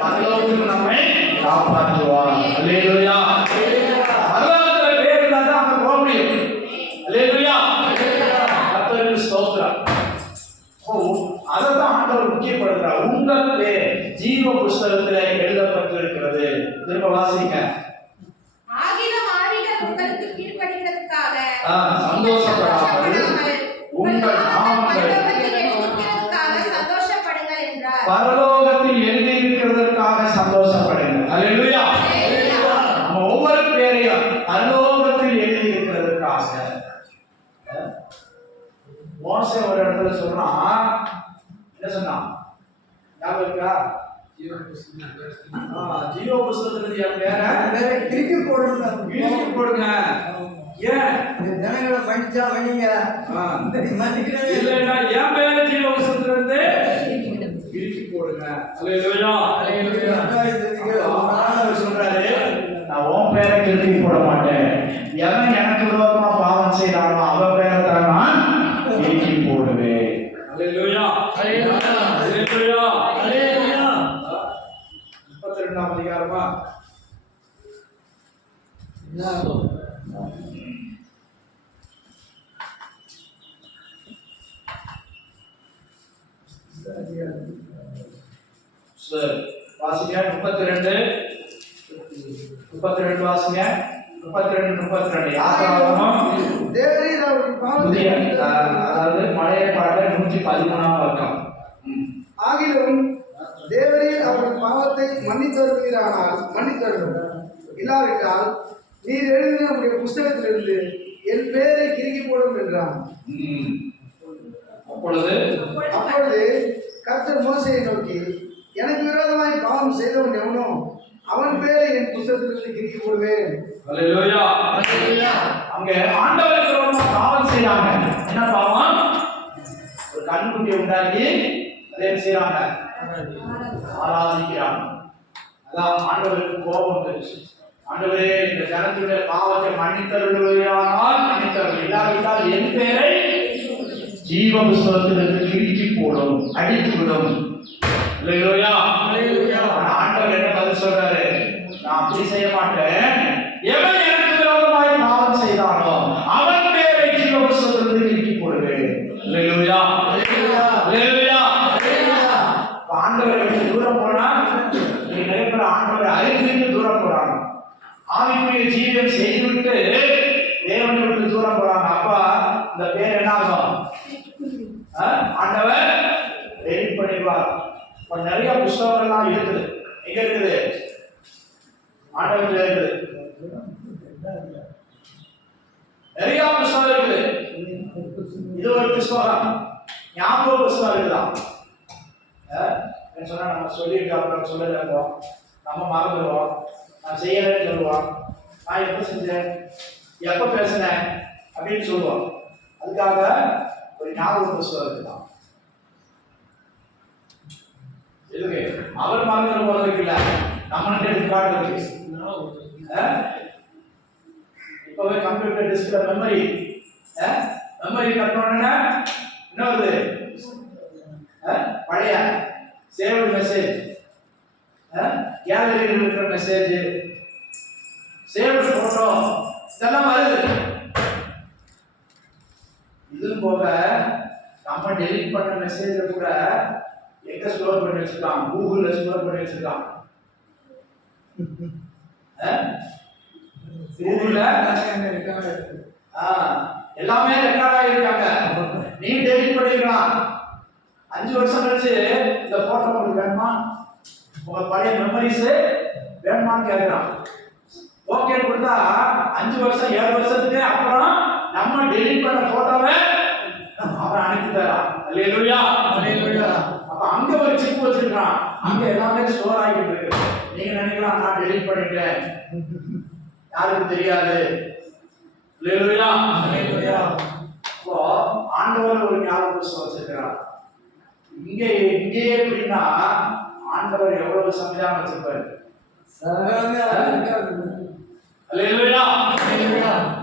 பரலோகத்துக்கு நம்மை காப்பாற்றுவார். அல்லேலூயா. சந்தோஷப்படாமல் உங்கள் நாமங்கள் சந்தோஷப்படுங்கள் என்றார். பரலோகத்தில் எழுதியிருக்கிறதற்காக சந்தோஷப்படுங்கள். அல்லேலூயா. நம்ம ஒவ்வொரு பேரையும் பரலோகத்தில் எழுதியிருக்கிறதற்காக. மோசே ஒரு இடத்துல சொல்றான், என்ன சொன்னான் ஞாபகம் இருக்கா? ஜீவ புஸ்தகத்துல என் பேரை கிறுக்கி போடுங்க. கிறுக்கி போடுங்க. ஏன் ஜனங்களை மன்னிச்சா மன்னிங்க. இல்லைன்னா என் பேரை ஜீவ புஸ்தகத்துல இருந்து கிறுக்கி போடுங்க. அல்லேலூயா. ஆண்டவர் சொல்றாரு, நான் உன் பேரை கிறுக்கி போட மாட்டேன். எவன் எனக்கு விரோதமா பாவம் செய்தானோ அவன் பேரை தான் நான் கிறுக்கி போடுவேன். அல்லேலூயா. அல்லேலூயா. 32ஆம் அதிகாரமா சரி வாசிங்க. 32 வாசிங்க. 32 யாத்திராகமம் தேவரீர் அவர்கள் புதிய பாவத்தை அதாவது பழைய பாடல் 113ஆம் பக்கம். ஆகிலும் தேவரீர் அவர்கள் பாவத்தை மன்னித்தருவீரானால் மன்னித்தருவர். இல்லாவிட்டால் நீர் எழுதின உடைய புஸ்தகத்திலிருந்து என் பெயரை கிறுக்கி போடும் என்றான். அப்பொழுது கர்த்தர் மோசேயை நோக்கி, எனக்கு விரோதமாய் பாவம் செய்தவன் எவனோ அவன் பேரை என் புஸ்தகத்திலிருந்து கிறுக்கி போடுவேன். அல்லேலூயா. அங்க ஆண்டவருக்கு விரோதமா பாவம் செய்றாங்க. என்ன பாவம்? ஒரு கண்ணுக்குட்டியை உண்டாக்கி அதை செய்றாங்க, ஆராதிக்கிறாங்க. அதான் ஆண்டவருக்கு கோபம் வந்துருச்சு. ஆண்டவரே, இந்த ஜனத்துடைய பாவத்தை மன்னித்தருள்வீரானால் மன்னித்தருள், இல்லாவிட்டால் என் பேரை ஜீவ புஸ்தகத்திலிருந்து கிறுக்கி போடும், அடித்து விடும். அல்லேலூயா. ஆண்டவர் என்ன பதில் சொல்றாரு? நான் அப்படி செய்ய மாட்டேன். எவன் எனக்கு விரோதமாய் பாவம் செய்தானோ அவன் பேரை ஜீவ புஸ்தகத்திலிருந்து கிறுக்கி போடுவேன். அல்லேலூயா. அல்லேலூயா. ஆண்டவரை விட்டு தூரம் போனா நிறைய பேர் ஆண்டவரை அறிந்து தூரம் போறாங்க. ஆவிக்குரிய ஜீவியம் செய்துவிட்டு தேவனை விட்டு தூரம் போறாங்க. அப்பா இந்த பேர் என்ன ஆகும்? ஆண்டவர் எடிட் பண்ணிடுவார். இப்ப நிறைய புஸ்தகங்கள்லாம் இருக்குது. எங்க இருக்குது? ஆண்டவர் இருக்குது. நிறைய புஸ்தகம் இருக்குது. இது ஒரு புஸ்தகம், ஞாபக புஸ்தகம் இருக்குதான். சொன்னா நம்ம சொல்லியிருக்கோம், அப்புறம் சொல்லல, நம்ம மறந்துடுவோம். நான் செய்யலன்னு சொல்லுவோம். நான் எப்போ செஞ்சேன், எப்போ பேசினேன் அப்படின்னு சொல்லுவோம். அதுக்காக ஒரு ஞாபக புஸ்தகம் இருக்குதான். எதுக்கு? அவர் மறந்துட போறதுக்கு இல்ல, நம்மகிட்ட எடுத்து காட்டுறதுக்கு. இப்பவே கம்ப்யூட்டர் டிஸ்க்ல மெமரி கட்டணும்னா என்ன வருது? பழைய சேவ்டு மெசேஜ், கேலரியில் இருக்கிற மெசேஜ், சேவ்டு போட்டோ இதெல்லாம் வருது. இது போக நம்ம டெலிட் பண்ண மெசேஜ் கூட எங்க ஸ்டோர் பண்ணி வச்சிருக்கான்? கூகுள்ல ஸ்டோர் பண்ணி வச்சிருக்கான். கூகுள்ல எல்லாமே ரெக்கார்ட் ஆகிருக்காங்க. நீ டெலிட் பண்ணிக்கலாம். 5 வருஷம் கழிச்சு இந்த போட்டோ உங்களுக்கு வேணுமா, உங்க பழைய மெமரிஸ் வேணுமான்னு கேட்கிறான். ஓகே கொடுத்தா 5 வருஷம் 7 வருஷத்துக்கு அப்புறம் நம்ம டெலிட் பண்ண போட்டோவை அவன் அனுப்பி தரான். அல்லேலூயா. அல்லேலூயா. அப்ப அங்க ஒரு சிப் வச்சிருக்கான், அங்க எல்லாமே ஸ்டோர் ஆகிட்டு இருக்கு. நீங்க நினைக்கலாம் நான் டெலிட் பண்ணிட்டேன், யாருக்கும் தெரியாது. அல்லேலூயா. அல்லேலூயா. இப்போ ஆண்டவர் ஒரு ஞாபக புஸ்தகம் வச்சிருக்கிறார். இங்கே எப்படின்னா ஆண்டவர் எவ்வளவு சமைதான் வச்சிருப்பாரு.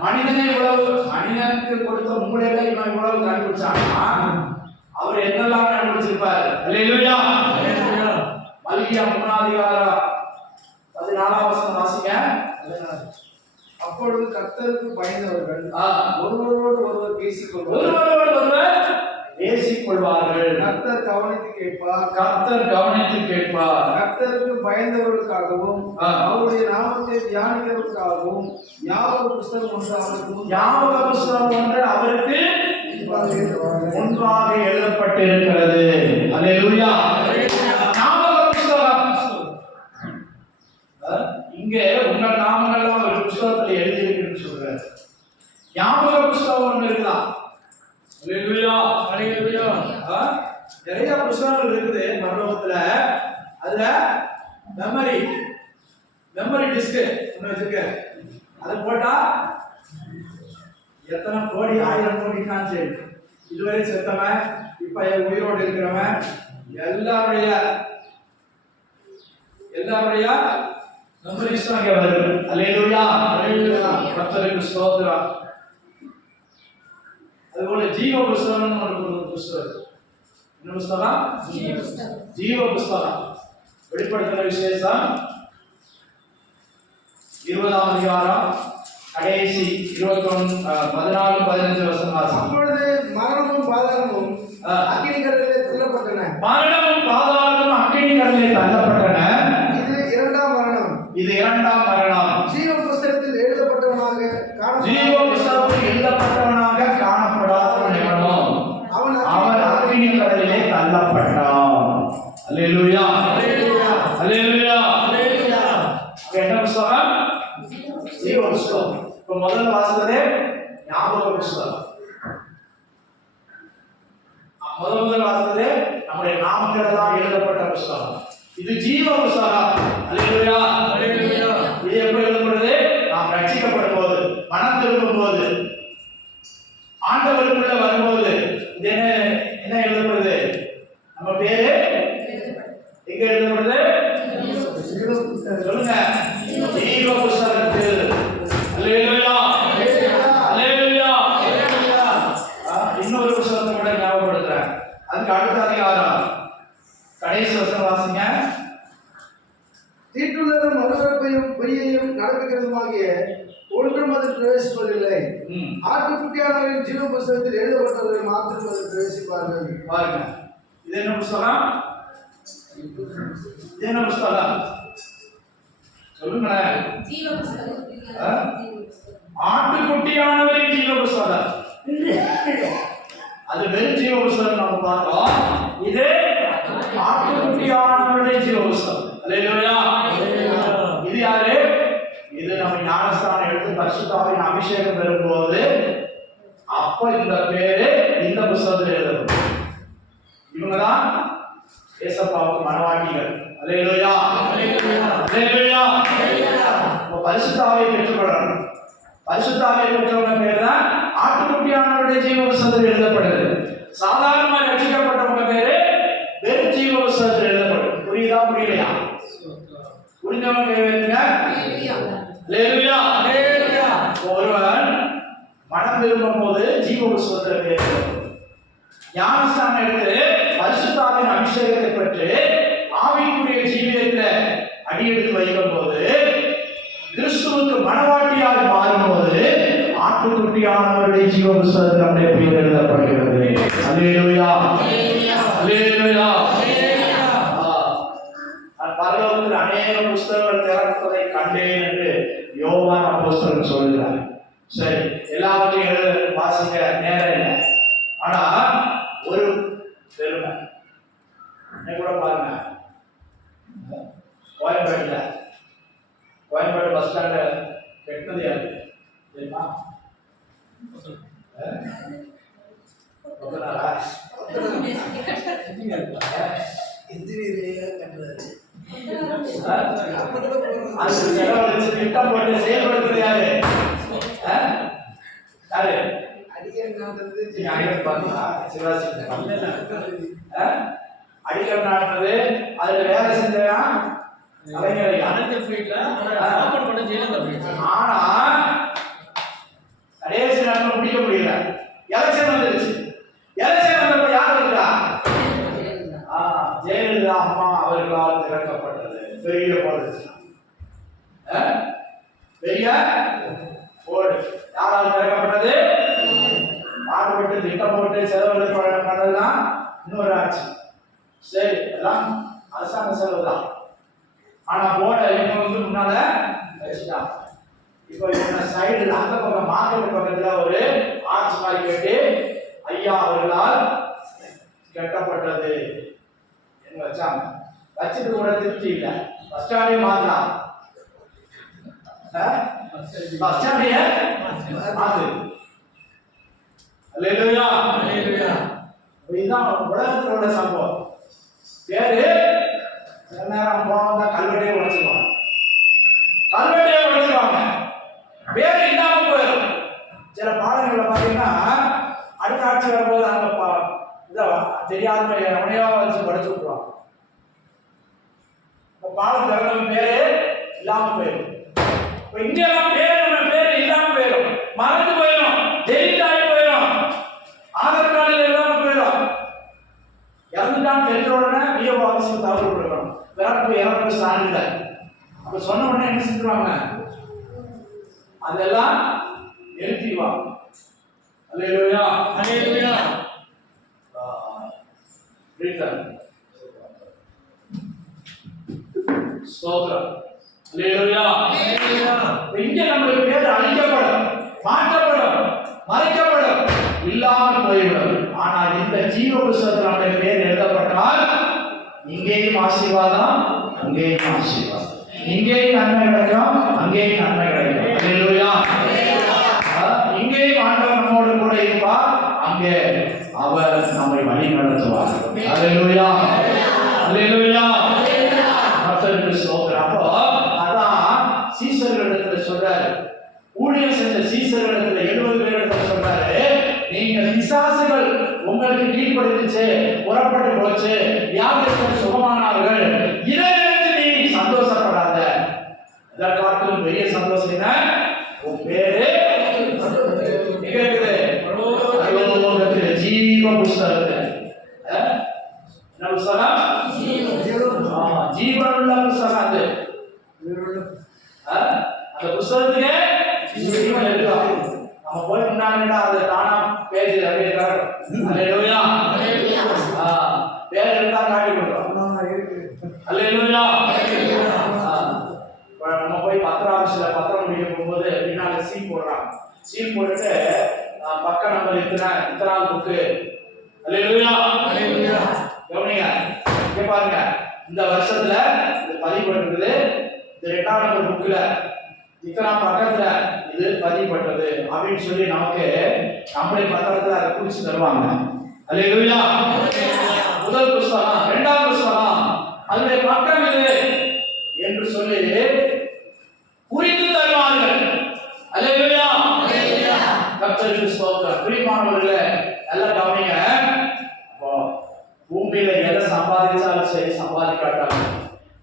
மனிதனை இவ்வளவு, மனிதனுக்கு கொடுத்த மூளையில இவன் இவ்வளவு கண்டுபிடிச்சான்னா அவர் என்னெல்லாம் கண்டுபிடிச்சிருப்பாரு. அல்லேலூயா. மல்கியா 3ஆம் அதிகாரம் 14ஆம் வசனம் வாசிங்க. அப்பொழுது கர்த்தருக்கு பயந்தவர்கள் ஒருவரோடு ஒருவர் பேசிக்கொள்வார்கள். கர்த்தர் கவனித்து கேட்பார். கர்த்தருக்கு பயந்தவர்களுக்காகவும் அவருடைய நாமத்தை தியானிக்கிறதுக்காகவும் ஞாபக புஸ்தகம் ஒன்று அல்லேலூயா. அல்லேலூயா. நிறைய புத்தகங்கள் இருக்குது பரலோகத்துல. அதுல மெமரி டிஸ்க் ஒன்று வச்சிருக்க. அதை போட்டா எத்தனை கோடி, 1000 கோடிக்கான்னு சரி, இதுவரை செத்தவன் இப்ப உயிரோடு இருக்கிறவன் எல்லாருடைய மெமரிஸ் அங்க வருது. அல்லேலூயா. கர்த்தருக்கு ஸ்தோத்திரம். அதுபோல ஜீவ புஸ்தகம் ஒரு புஸ்தகம். என்ன புஸ்தகம்? ஜீவ புஸ்தகம். வெளிப்படுத்தின விசேஷம் 20ஆம் அதிகாரம் கடைசி 14-15 வசனம் வாசிங்க. அப்பொழுது மரணமும் பாதாளமும் அக்கினி கடலிலே தள்ளப்பட்டன. மரணமும் பாதாளமும் அக்கினி கடலிலே தள்ளப்பட்டன. இது இரண்டாம் மரணம். இது இரண்டாம் மரணம். ஜீவ புஸ்தகத்தில் எழுதப்பட்டவனாக காணப்படாதவன் எவனோ அவன் அக்கினி கடலிலே தள்ளப்பட்டான். அல்லேலூயா. அல்லேலூயா. என்ன புஸ்தகம்? ஜீவ புஸ்தகம். இப்ப முதல்ல வாசித்ததே ஞாபக புஸ்தகம். முதல் வாசித்ததே நம்முடைய நாமங்கள் எல்லாம் எழுதப்பட்ட புஸ்தகம். இது ஜீவ புஸ்தகம். அல்லேலூயா. இது எப்ப எழுதப்படுது? நாம் ரட்சிக்கப்படும் போது, மனம் திரும்பும் போது, ஆண்டவருக்குள்ள வரும்போது இது என்ன எழுதப்படுது? நம்ம பேரு எங்க எழுதப்படுது? சொல்லுங்க. ஜீவ புஸ்தகத்தில். அல்லேலூயா. அல்லேலூயா. இன்னொரு புஸ்தகத்தை கூட ஞாபகப்படுத்துறேன். அதுக்கு அடுத்த அதிகாரம் கடைசி வசனம் வாசிங்க. தீட்டுள்ளதும் மறுவரப்பையும் பொய்யையும் நடப்புகிறதுமாகிய ஒன்றும் அதில் பிரவேசிப்பதில்லை. ஆட்டுக்குட்டியானவரின் ஜீவ புஸ்தகத்தில் எழுதப்பட்டவர்கள் மாத்திரம் அதில் பிரவேசிப்பார்கள். பாருங்க, இது என்ன புஸ்தகம்? இது என்ன புஸ்தகம்? சொல்லுங்களேன். ஜீவ புஸ்தகம். ஆட்டுக்குட்டியானவரின் ஜீவ புஸ்தகம். அது வெறும் ஜீவ புஸ்தகம் நம்ம பார்த்தோம். இது ஆட்டுக்குட்டியானவருடைய ஜீவ புஸ்தகம். அல்லேலூயா. இது யாரு? இது நம்ம ஞானஸ்தானம் எடுத்து பரிசுத்தாவின் அபிஷேகம் பெறும்போது அப்ப இந்த பேரு இந்த புஸ்தகத்தில் எழுதப்படும். இவங்கதான் ஏசப்பாவுக்கு மனவாட்டிகள். அல்லேலூயா. அல்லேலூயா. பரிசுத்தாவை பெற்றுக்கொள்ளணும். பரிசுத்தாவை பெற்றவங்க பேர் தான் ஆட்டுக்குட்டியானவருடைய ஜீவ புஸ்தகத்தில் எழுதப்படுது. சாதாரணமாக ரட்சிக்கப்பட்டவங்க பேரு வெறும் ஜீவ புஸ்தகத்தில் எழுதப்படும். புரியுதா? புரியலையா? புரிஞ்சவங்க கேளுங்க. அல்லேலூயா. அல்லேலூயா. ஒருவன் மனம் திரும்பும் போது ஜீவ புஸ்தகத்தில் பேர் ஞானஸ்தானம் எடுத்து பரிசுத்தாவின் அபிஷேகத்தை பெற்று ஆவிக்குரிய ஜீவியத்தில் அடியெடுத்து வைக்கும் போது கிறிஸ்துவுக்கு மனவாட்டியாக மாறும்போது ஆட்டுக்குட்டியானவருடைய ஜீவ புஸ்தகத்தில் நம்முடைய பெயர் எழுதப்படுகிறது. அல்லேலூயா. அல்லேலூயா. பரலோகத்தில் அநேக புஸ்தகங்கள் திறப்பதை கண்டேன் என்று யோவான் அப்போஸ்தலன் சொல்கிறார். சரி, எல்லாவற்றையும் எழுத வாசிக்க நேரம் இல்லை. ஆனா ஒரு பெருமை கூட பாருங்க. கோயம்பேடு பஸ் ஸ்டாண்ட கட்டினது யாரு தெரியுமா? திட்டம் போட்டு செயல்படுத்துறது யாரு? யாரு? அடிக்கல் நாட்டுறது, அதுல வேலை செஞ்சா ஆனா கடைசி நாட்கள் முடிக்க முடியல. எலெக்ஷன் வந்துருச்சு. எலெக்ஷன் வந்தப்ப யார் இருக்கா? ஜெயலலிதா அம்மா அவர்களால் திறக்கப்பட்டது பெரிய போர்டு. பெரிய போர்டு யாரால் திறக்கப்பட்டது? பாடுபட்டு திட்டம் போட்டு செலவு பண்ணதுதான் இன்னொரு ஆட்சி. சரி, எல்லாம் அரசாங்க செலவு தான். ஆனா போர்ட இவங்க முன்னால வச்சுட்டாங்க. இப்போ இவங்க சைடுல அந்த பக்கம் மார்க்கெட் பக்கத்துல ஒரு ஆர்ச் மாதிரி கட்டி ஐயா அவர்களால் கட்டப்பட்டது என்ன வச்சாங்க. வச்சுட்டு கூட திருப்தி இல்லை. பஸ் ஸ்டாண்டே மாத்தலாம். பஸ் ஸ்டாண்டே மாத்து. அல்லேலூயா. இதுதான் உலகத்தில் உள்ள சம்பவம். பேரு சில நேரம் போனா கல்வெட்டையே உடைச்சிருவாங்க, கல்வெட்டையே உடைச்சிருவாங்க, பேரு இல்லாம போயிடும். சில பாடல்களை பார்த்தீங்கன்னா அடுத்த ஆட்சி வரும்போது அந்த தெரியாத எவனையோ வச்சு படிச்சு விட்டுருவாங்க. பாடம் திறந்தவங்க பேரு இல்லாம போயிடும். இங்கெல்லாம் பேரு இல்லாம போயிடும், மறந்து போயிடும், டெலிட் ஆகி போயிடும், ஆதார் கார்டில் இல்லாம போயிடும். இறந்துட்டான்னு தெரிஞ்ச உடனே விஓ ஆஃபீஸுக்கு தகவல் கொடுக்கணும், இறப்பு சான்றிதழ். அப்ப சொன்ன உடனே என்ன செஞ்சுருவாங்க, அதெல்லாம் நிறுத்திடுவாங்க. அல்லேலூயா, அல்லேலூயா. ஸ்தோத்திரம், அல்லேலூயா. இங்கே நம்மளுக்கு பேர் அழிக்கப்படும், மாற்றப்படும், மறைக்கப்படும், இல்லாமல் போய்விடும். ஆனால் இந்த ஜீவ புஸ்தகத்தில் நம்முடைய பேர் எழுதப்பட்டால் இங்கேயும் ஆசீர்வாதம், அங்கேயும் ஆசீர்வாதம், இங்கேயும் நன்மை கிடைக்கும், அங்கேயும் நன்மை கிடைக்கும். அல்லேலூயா. இங்கேயும் ஆண்டவர் நம்மோடு கூட இருப்பார், அங்கே அவர் நம்மை வழி நடத்துவார். அல்லேலூயா, அல்லேலூயா. கர்த்தருக்கு ஸ்தோத்திரம். அப்போ அதான் சீசர்களிடத்துல சொல்றாரு, ஊழியம் செஞ்ச சீசர்களிடத்துல 70 பேரிடத்துல சொல்றாரு, நீங்க பிசாசுகள் உங்களுக்கு கீழ்ப்படுத்துச்சு, புறப்பட்டு போச்சு, வியாதிகள் சுகமானார்கள், இதை நினைச்சு நீ சந்தோஷப்படாத. இதற்காட்டிலும் பெரிய சந்தோஷம் என்ன, உன் பேரு எங்க இருக்குது, ஜீவ புஸ்தகத்துல. என்ன புஸ்தகம், ஜீவனுள்ள புஸ்தகம். அது அந்த புஸ்தகத்துக்கு ஜீவன் இருக்கலாம். நம்ம போய் முன்னாடினா அது தானா பேஜ் அப்படியே காட்டும். அல்லேலூயா, பேர் இருந்தா காட்டி கொடுக்கும். அல்லேலூயா. நம்ம போய் பத்திர ஆபீஸ்ல பத்திரம் முடிக்க போகும்போது பின்னால சீல் போடுறாங்க, சீல் போட்டுட்டு பக்க நம்பர் இத்தனாவது புக்கு. அல்லேலூயா, அல்லேலூயா. கவனிங்க, இங்க பாருங்க, இந்த வருஷத்துல இது பதிவுபட்டிருக்குது, இது 2ஆம் நம்பர் புக்ல இத்தனாம் பக்கத்துல இது பதிவுபட்டது அப்படின்னு சொல்லி நமக்கு நம்முடைய பத்திரத்துல அதை குறிச்சு தருவாங்க. அல்லேலூயா. முதல் புஸ்தகம், 2ஆம் புஸ்தகம், அதனுடைய பக்கம் இது என்று சொல்லி குறித்து தருவார்கள். அல்லேலூயா. கர்த்தருக்கு ஸ்தோத்திரம். பிரியமானவர்களே, நல்லா கவனிங்க. அப்போ பூமியில எதை சம்பாதிச்சாலும் சரி, சம்பாதிக்காட்டாலும்,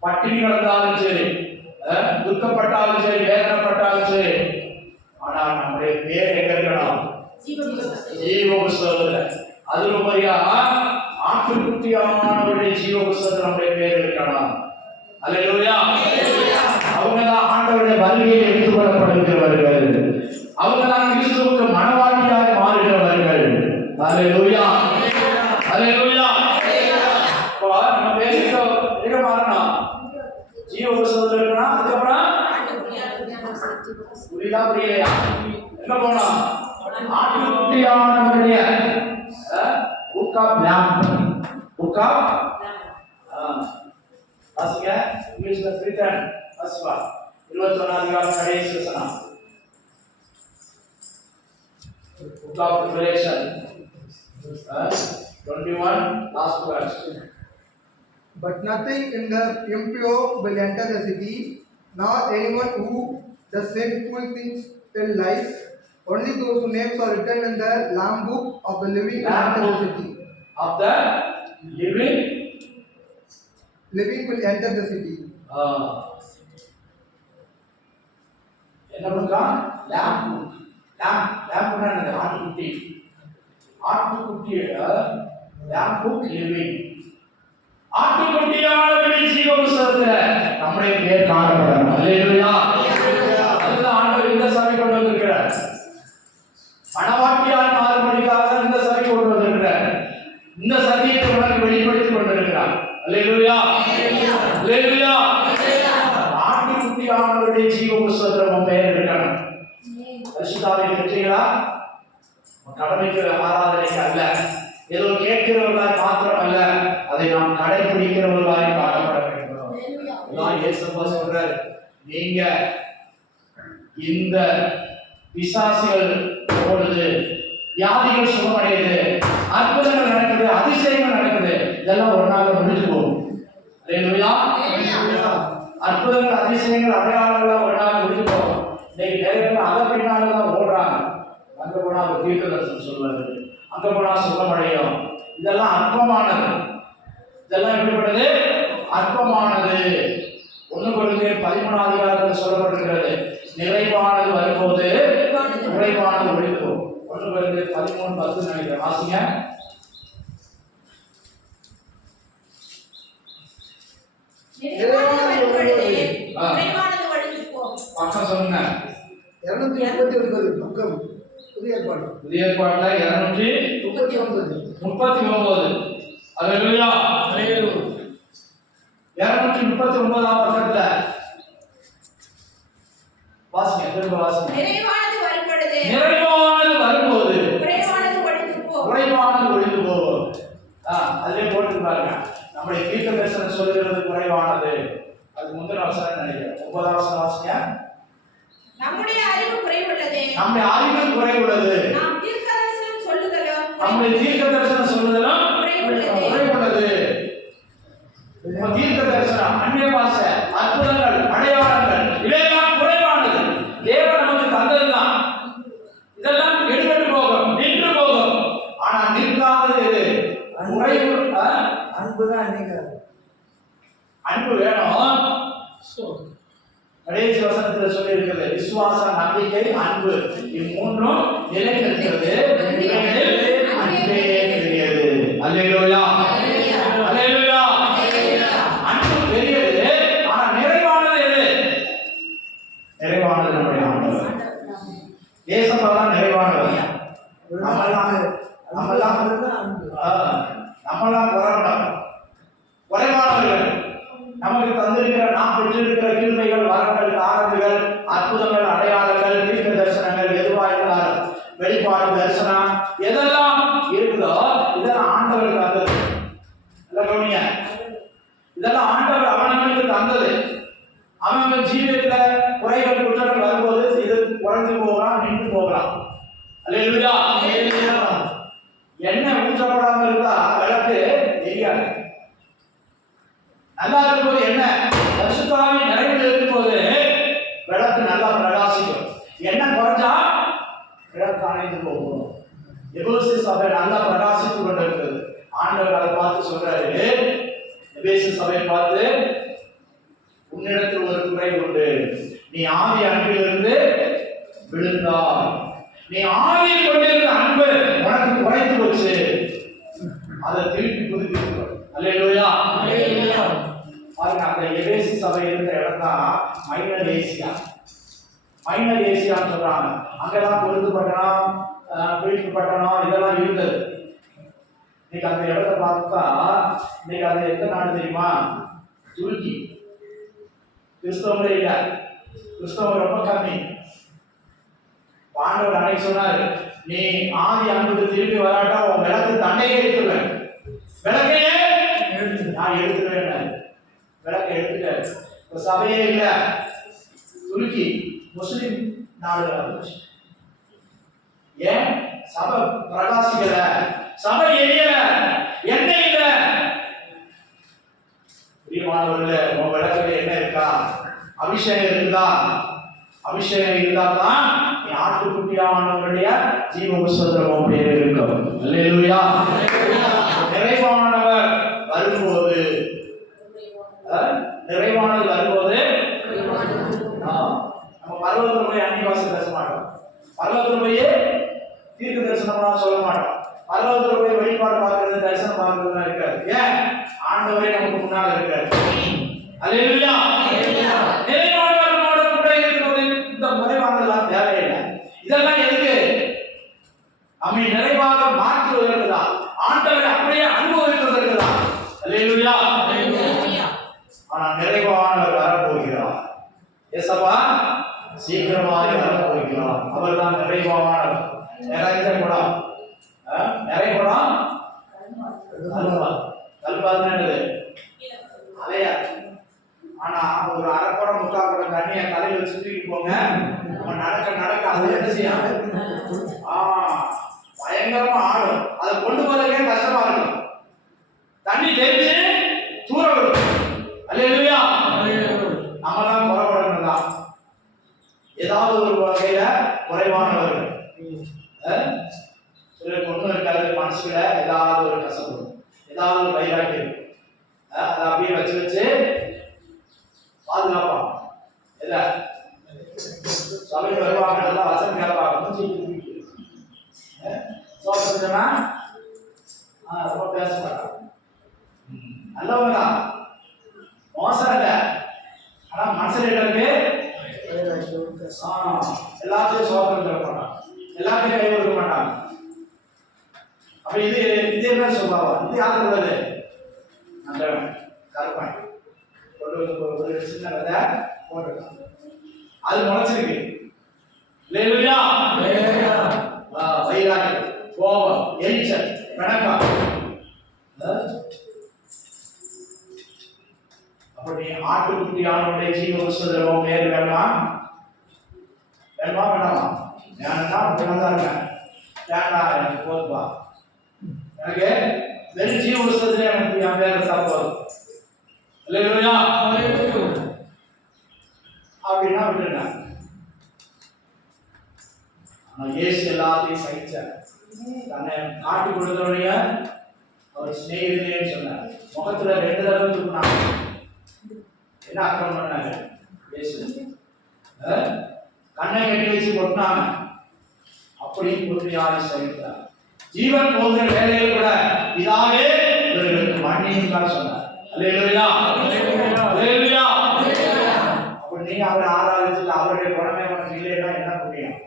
பட்டினி கிடந்தாலும் சரி, துக்கப்பட்டாலும் சரி, வேதனைப்பட்டாலும் சரி, ஆனால் நம்முடைய பேர் எங்க இருக்கணும், ஜீவ புஸ்தகத்துல. அதுல முறையா ஆட்டுக்குட்டியானவருடைய ஜீவ புஸ்தகத்துல நம்முடைய பேர் இருக்கணும். அல்லேலூயா. அவங்கதான் ஆண்டவருடைய வருகையை எடுத்துக்கொள்ளப்படுகிறவர்கள், அவங்கதான் கிறிஸ்துவுக்கு மனவாட்டியாக மாறுகிறவர்கள். அல்லேலூயா, அல்லேலூயா. நம்ம பேசிட்டு எங்க மாறணும், ஜீவ புஸ்தகத்துல இருக்கணும். அதுக்கப்புறம் புரியுதா, புரியலையா, எங்க போனோம், ஆட்டுக்குட்டியானவருடைய book of lamb, book of வாசிங்க, இங்கிலீஷ்ல ரிட்டன் வாசிப்பா, 21ஆம் அதிகாரம் கடைசி வசனம். Book of revelation 21 last verse. But nothing in the impure will enter the city, nor anyone who does shameful things tell lies. Only those whose names are written in the Lamb book of the living will enter the city. Of the living will enter the city. என்ன புக்கா, lamb book. lamb என்னது, ஆட்டுக்குட்டி. ஆட்டுக்குட்டி lamb book living. ஆட்டுக்குட்டியானவருடைய ஜீவ புஸ்தகத்துல நம்முடைய பேர் காணப்படணும். அல்லேலூயா. அதுதான் ஆண்டவர் இந்த சபை கொண்டு வந்திருக்கிறார். மனவாட்டியால் மாறுபடிக்காக இந்த சபை கொண்டு வந்திருக்கிறார். இந்த சத்தியத்தை உனக்கு வெளிப்படுத்திக் கொண்டிருக்கிறார். அல்லேலூயா, அல்லேலூயா. ஆட்டுக்குட்டியானவருடைய ஜீவ புஸ்தகத்துல உன் பெயர் இருக்கணும். பரிசுத்தாவை பெற்றீங்களா? கடமைக்கு ஆராதனைக்கு அல்ல, ஏதோ கேட்கிறவர்களாய் மாத்திரம் அல்ல, அதை நாம் கடைபிடிக்கிறவர்களாய் காணப்பட வேண்டும். இயேசுப்பா சொல்றாரு, நீங்க இந்த பிசாசுகள் ஓடுது, வியாதிகள் சுகமடையுது, அற்புதங்கள் நடக்குது, அதிசயங்கள் நடக்குது. இதெல்லாம் ஒரு நாள் முடிஞ்சு போகும். அல்லேலூயா. அற்புதங்கள், அதிசயங்கள், அடையாளங்கள் ஒரு நாள் முடிஞ்சு போகும். இன்னைக்கு நிறைய பேர் அதை பின்னால தான் ஓடுறாங்க. அங்க போனா அவர் தீர்க்க தரிசனம் சொல்வாரு, அங்க போனா சுகமடையும். இதெல்லாம் அற்பமானது. இதெல்லாம் எப்படிப்பட்டது? அற்பமானது. 1 கொரிந்தியர் 13 சொல்லப்பட்டிருக்கிறது, நிறைவானது வரும்போது குறைவானது ஒழிந்து போகும். 1 கொரிந்தியர் 13:10 நினைக்கிறேன், வாசிங்க. பக்கம் சொல்லுங்க. 239 பக்கம் புதிய ஏற்பாடு. புதிய ஏற்பாடுல 239. அல்லேலூயா. 239 பக்கத்துல வாசிங்க, திரும்ப வாசிங்க. நிறைவானது வரும்பொழுது குறைவானது ஒழிந்து போகும். அதிலே போட்டு பாருங்க, நம்முடைய தீர்க்க தரிசனம் சொல்லுகிறது குறைவானது. அது முந்தின வசனம் நினைக்கிறேன், 9ஆம் வசனம் வாசிங்க. நம்முடைய அறிவு குறைவுள்ளது, நம்முடைய அறிவு குறைவுள்ளது, நாம் தீர்க்க தரிசனம் சொல்லுதலும் நம்முடைய தீர்க்க தரிசனம் சொல்லுதலும் குறைவுள்ளது. தீர்க்க தரிசனம், அந்நிய பாஷை, அற்புதங்கள், அடையாளங்கள் இவையெல்லாம் குறைவானது. தேவன் நமக்கு தந்ததுதான். இதெல்லாம் எடுபட்டு போகும், நின்று போகும். ஆனா நிற்காதது எது? குறைவு. அன்பு வேணும். கடைசி வசனத்தில் சொல்லி இருக்கிறது, விசுவாசம், நம்பிக்கை, அன்பு, இம்மூன்றும் நிலை நிற்கிறது. அன்பே பெரியது. அல்லேலூயா. அல்லேலூயா. அன்பு பெரியது. ஆனா நிறைவானது எது? நிறைவானது நம்முடைய ஆண்டவர். தேசமெல்லாம் நிறைவானது. நம்மெல்லாம் குறைவானவர்கள். நமக்கு தந்திருக்கிற, நாம் பெற்றிருக்கிற கிருபைகள், வரங்கள், ஆரம்பங்கள், அற்புதங்கள், அடையாளங்கள், தீர்க்க தரிசனங்கள், எதுவாக இருந்தாலும், வெளிப்பாடு, தரிசனம், எதெல்லாம் இருக்குதோ இதெல்லாம் ஆண்டவர் தந்தது. இதெல்லாம் ஆண்டவர் அவனுக்கு தந்தது. அவன் ஜீவியத்துல குறைகள், குற்றங்கள் வரும்போது இது குறைஞ்சு போகலாம், நின்று போகலாம். அல்லேலூயா. எண்ணெய் ஊற்றப்படாமல் இருந்தா விளக்கு தெரியாது. நல்லா இருக்கும்போது என்ன, பரிசுத்தாவின் நிறைவில் இருக்கும்போது விளக்கு நல்லா பிரகாசிக்கும். எண்ணெய் குறைஞ்சா விளக்கு அணைந்து போகும். எபேசு சபை நல்லா பிரகாசித்து கொண்டு இருக்குது. ஆண்டவர் அதை பார்த்து சொல்றாரு, எபேசு சபையை பார்த்து, உன்னிடத்தில் ஒரு குறை உண்டு, நீ ஆதி அன்பிலிருந்து விழுந்தாய். நீ ஆதியில் கொண்டிருந்த அன்பு உனக்கு குறைந்து போச்சு, அதை திருப்பி புதுப்பித்து. அல்லேலூயா. பாருங்க, அந்த எபேசு சபை இருந்த இடம் தான் மைனர் ஏசியா. மைனர் ஏசியான்னு சொல்றாங்க. அங்கெல்லாம் பொருத்து பட்டணம், வீட்டு பட்டணம் இதெல்லாம் இருந்தது. இன்னைக்கு அந்த இடத்தை பார்த்தா, இன்னைக்கு அது எந்த நாடு தெரியுமா? துருக்கி. கிறிஸ்தவங்களே இல்லை, கிறிஸ்தவங்க ரொம்ப கம்மி. ஆண்டவர் அன்னைக்கு சொன்னாரு, நீ ஆதி அன்புக்கு திரும்பி வராட்டா உன் விளக்கு தண்டையே எடுத்துருவேன். விளக்கையே நான் எடுத்துருவேன். விளக்கை எடுத்துட்டாரு. இப்ப சபையே இல்ல. துருக்கி முஸ்லிம் நாடுகள். ஏன்? சபை பிரகாசிக்கல, சபை எரியல, எண்ணெய் இல்ல. பிரியமானவர்களே, உன் விளக்குல என்ன இருக்கா? அபிஷேகம் இருக்குதா? அபிஷேகம் இருந்தா தான் நீ ஆட்டுக்குட்டியானவருடைய ஜீவ உபசோதரம் பேர் இருக்கும். அல்லேலூயா. நிறைவானவர் வரும்போது, நிறைவானது வரும்போது, நம்ம பர்வதத்துல போய் அந்நிய பாஷை பேச மாட்டோம். பர்வதத்துல போய் தீர்க்க தரிசனம் சொல்ல மாட்டோம். பர்வதத்துல போய் வெளிப்பாடு பார்க்கறது, தரிசனம் பார்க்கறதுலாம் இருக்காது. ஏன்? ஆண்டவரே நமக்கு முன்னால இருக்காரு. அல்லேலூயா. நிறைவானவரோட கூட இருக்கிறது. இந்த குறைவானதெல்லாம் தேவையில்லை. இதெல்லாம் எதுக்கு? நம்மை நிறைவாக மாற்றுவதற்கு தான். ஆண்டவரை அப்படியே அனுபவிப்பதற்கு தான். அல்லேலூயா. ஆனா நிறைவானவர் வரப்போகிறார். ஏசப்பா சீக்கிரமாக வரப்போகிறார். அவர் தான் நிறைவானவர். நிறைஞ்ச குடம், நிறைய குடம் என்னது? அலையா. ஆனா ஒரு அரை குடம், முக்கால் குடம் தண்ணியை தலையில வச்சு தூக்கி போங்க, நம்ம நடக்க நடக்க அது என்ன செய்யும்? பய பயங்கரமா ஆடும். அதை கொண்டு போறதுக்கே கஷ்டமா இருக்கும். தண்ணி தெரிஞ்சு தூர வரும். அல்லேலூயா. நம்ம தான் குறைபடணும் தான். ஏதாவது ஒரு வகையில குறைவானவர்கள். சிலருக்கு ஒன்றும் இருக்காது, மனசுல ஏதாவது ஒரு கசப்பு, ஏதாவது ஒரு வைராக்கியம், அதை அப்படியே வச்சு பாதுகாப்பாங்க. இல்ல சபைக்கு வருவாங்க, நல்லா வசனம் கேட்பாங்க, சோதனை ரொம்ப பேச மாட்டாங்க. நல்லவங்க தான், மோசம் இல்லை. ஆனா மனசுல இருக்கு எல்லாத்தையும் சோதனை சொல்ல மாட்டாங்க, எல்லாத்தையும் கை கொடுக்க மாட்டாங்க. அப்ப இது என்ன சொல்லுவாங்க? இது யாருக்கு உள்ளது? அந்த கருப்பாய் ஒரு சின்ன விதை போட்டுருக்காங்க, அது முளைச்சிருக்கு. வைராக்கியம், கோபம், எரிச்சல், பிணக்கம். அப்படி ஆட்டுக்குட்டியானுடைய ஜீவ புஸ்தகம் பேர் வேணுமா? வேணுமா வேண்டாமா? வேணும்னா அப்படின்னா இருக்கேன், வேண்டாம் எனக்கு போதுப்பா, எனக்கு வெறும் ஜீவ புஸ்தகத்துல எனக்கு என் பேர் இருந்தா போதும் அப்படின்னா விட்டுருங்க. இயேசு எல்லாத்தையும் சகிச்சார். தன்னை காட்டி கொடுத்தவனைய அவர் சிநேகிதனேன்னு சொன்னார். முகத்துல 2 தடவை தூக்குனாங்க. என்ன அக்கிரமம் பண்ணாங்க? இயேசு கண்ணை கட்டி வச்சு கொட்டினாங்க. அப்படின்னு பொறுமையாக சகித்தார். ஜீவன் போகிற வேலையில் கூட இதாவே இவர்களுக்கு மன்னியும் தான் சொன்னார். அல்லேலூயா, அல்லேலூயா. அப்ப நீங்க அவரை ஆராதிச்சு அவருடைய குணமே உனக்கு இல்லைன்னா என்ன புரியும்?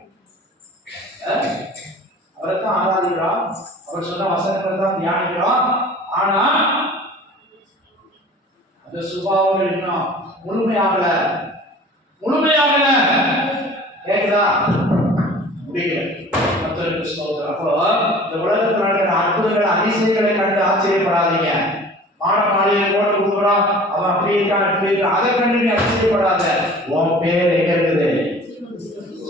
அவரைத்தான் ஆராதிக்கிறோம், அவர் சொன்ன வசனங்களை தான் தியானிக்கிறோம். ஆனா அந்த சுபாவங்கள் இன்னும் முழுமையாகல கேக்குதா? முடியல. அப்போ இந்த உலகத்தில் நடக்கிற அற்புதங்கள் அதிசயங்களை கண்டு ஆச்சரியப்படாதீங்க. மாட மாளிகை போட கொடுக்குறான், அவன் அப்படி இருக்கான் இப்படி இருக்கான், அதை கண்டு நீ அதிசயப்படாத. உன் பேர் எங்க இருக்குது?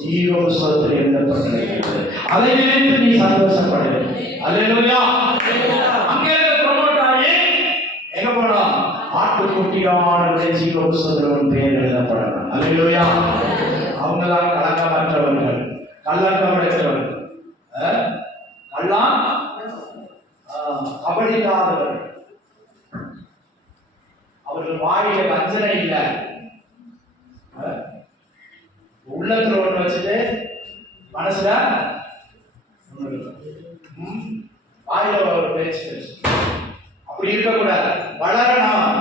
ஜீவ புஸ்தகத்தில் எழுதப்பட்டிருக்கிறது. அதை நினைத்து நீ சந்தோஷப்படு. அல்லேலூயா. அங்க இருந்து ப்ரமோட் ஆகி எங்க போனோம்? ஆட்டுக்குட்டியானுடைய ஜீவ புஸ்தகத்தில் உன் பேர் எழுதப்படணும். அல்லேலூயா. அவங்க தான் கலக்கமற்றவர்கள், கள்ளக்கமற்றவர்கள், கள்ளம் கபடி இல்லாதவர்கள். அவர்கள் வாயில வஞ்சனை இல்லை, உள்ளத்துல ஒண்ணு வச்சுட்டு மனசுல வாயில ஒரு பேச்சு பேசு. அப்படி இருக்கக்கூடாது. வளரணும்,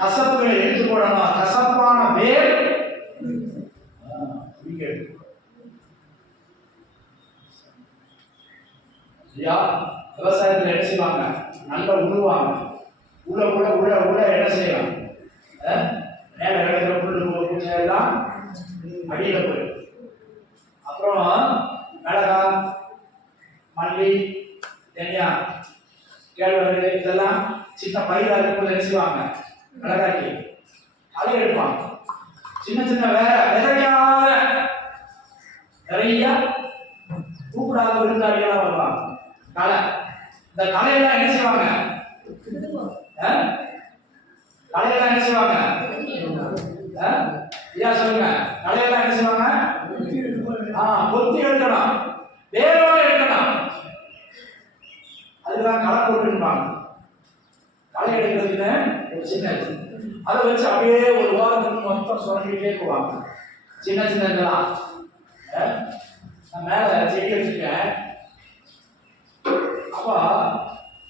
கசப்புகளை எடுத்து போடணும். கசப்பான வேர் விவசாயத்துல என்ன செய்வாங்க? நல்லா உழுவாங்க. உள்ள உள்ள உள்ள உள்ள என்ன செய்யலாம்? மேல இடத்துல புல்லு எல்லாம் அடியில போயிடும். அப்புறம் மிளகா, மல்லி, தனியா, கேழ்வரகு இதெல்லாம் சின்ன பயிரா இருக்கும்போது என்ன செய்வாங்க? மிளகாய்க்கு களை எடுப்பாங்க. சின்ன சின்ன விதைக்காத நிறைய கூப்பிடாத விருந்தாளிகளாம் வருவாங்க. களை, இந்த களையெல்லாம் என்ன செய்வாங்க? களையெல்லாம் என்ன செய்வாங்க? ஐயா சொல்லுங்க. களையெல்லாம் என்ன செய்வாங்க? கொத்தி எடுக்கணும், வேரோட எடுக்கணும். அதுதான் களை போட்டுருப்பாங்க. களை எடுக்கிறதுன்னு ஒரு சின்ன அதை வச்சு அப்படியே ஒரு வாரத்துக்கு மொத்தம் சுரண்டிட்டே போவாங்க. சின்ன சின்ன இதெல்லாம் மேல செடி வச்சிருக்கேன். அப்போ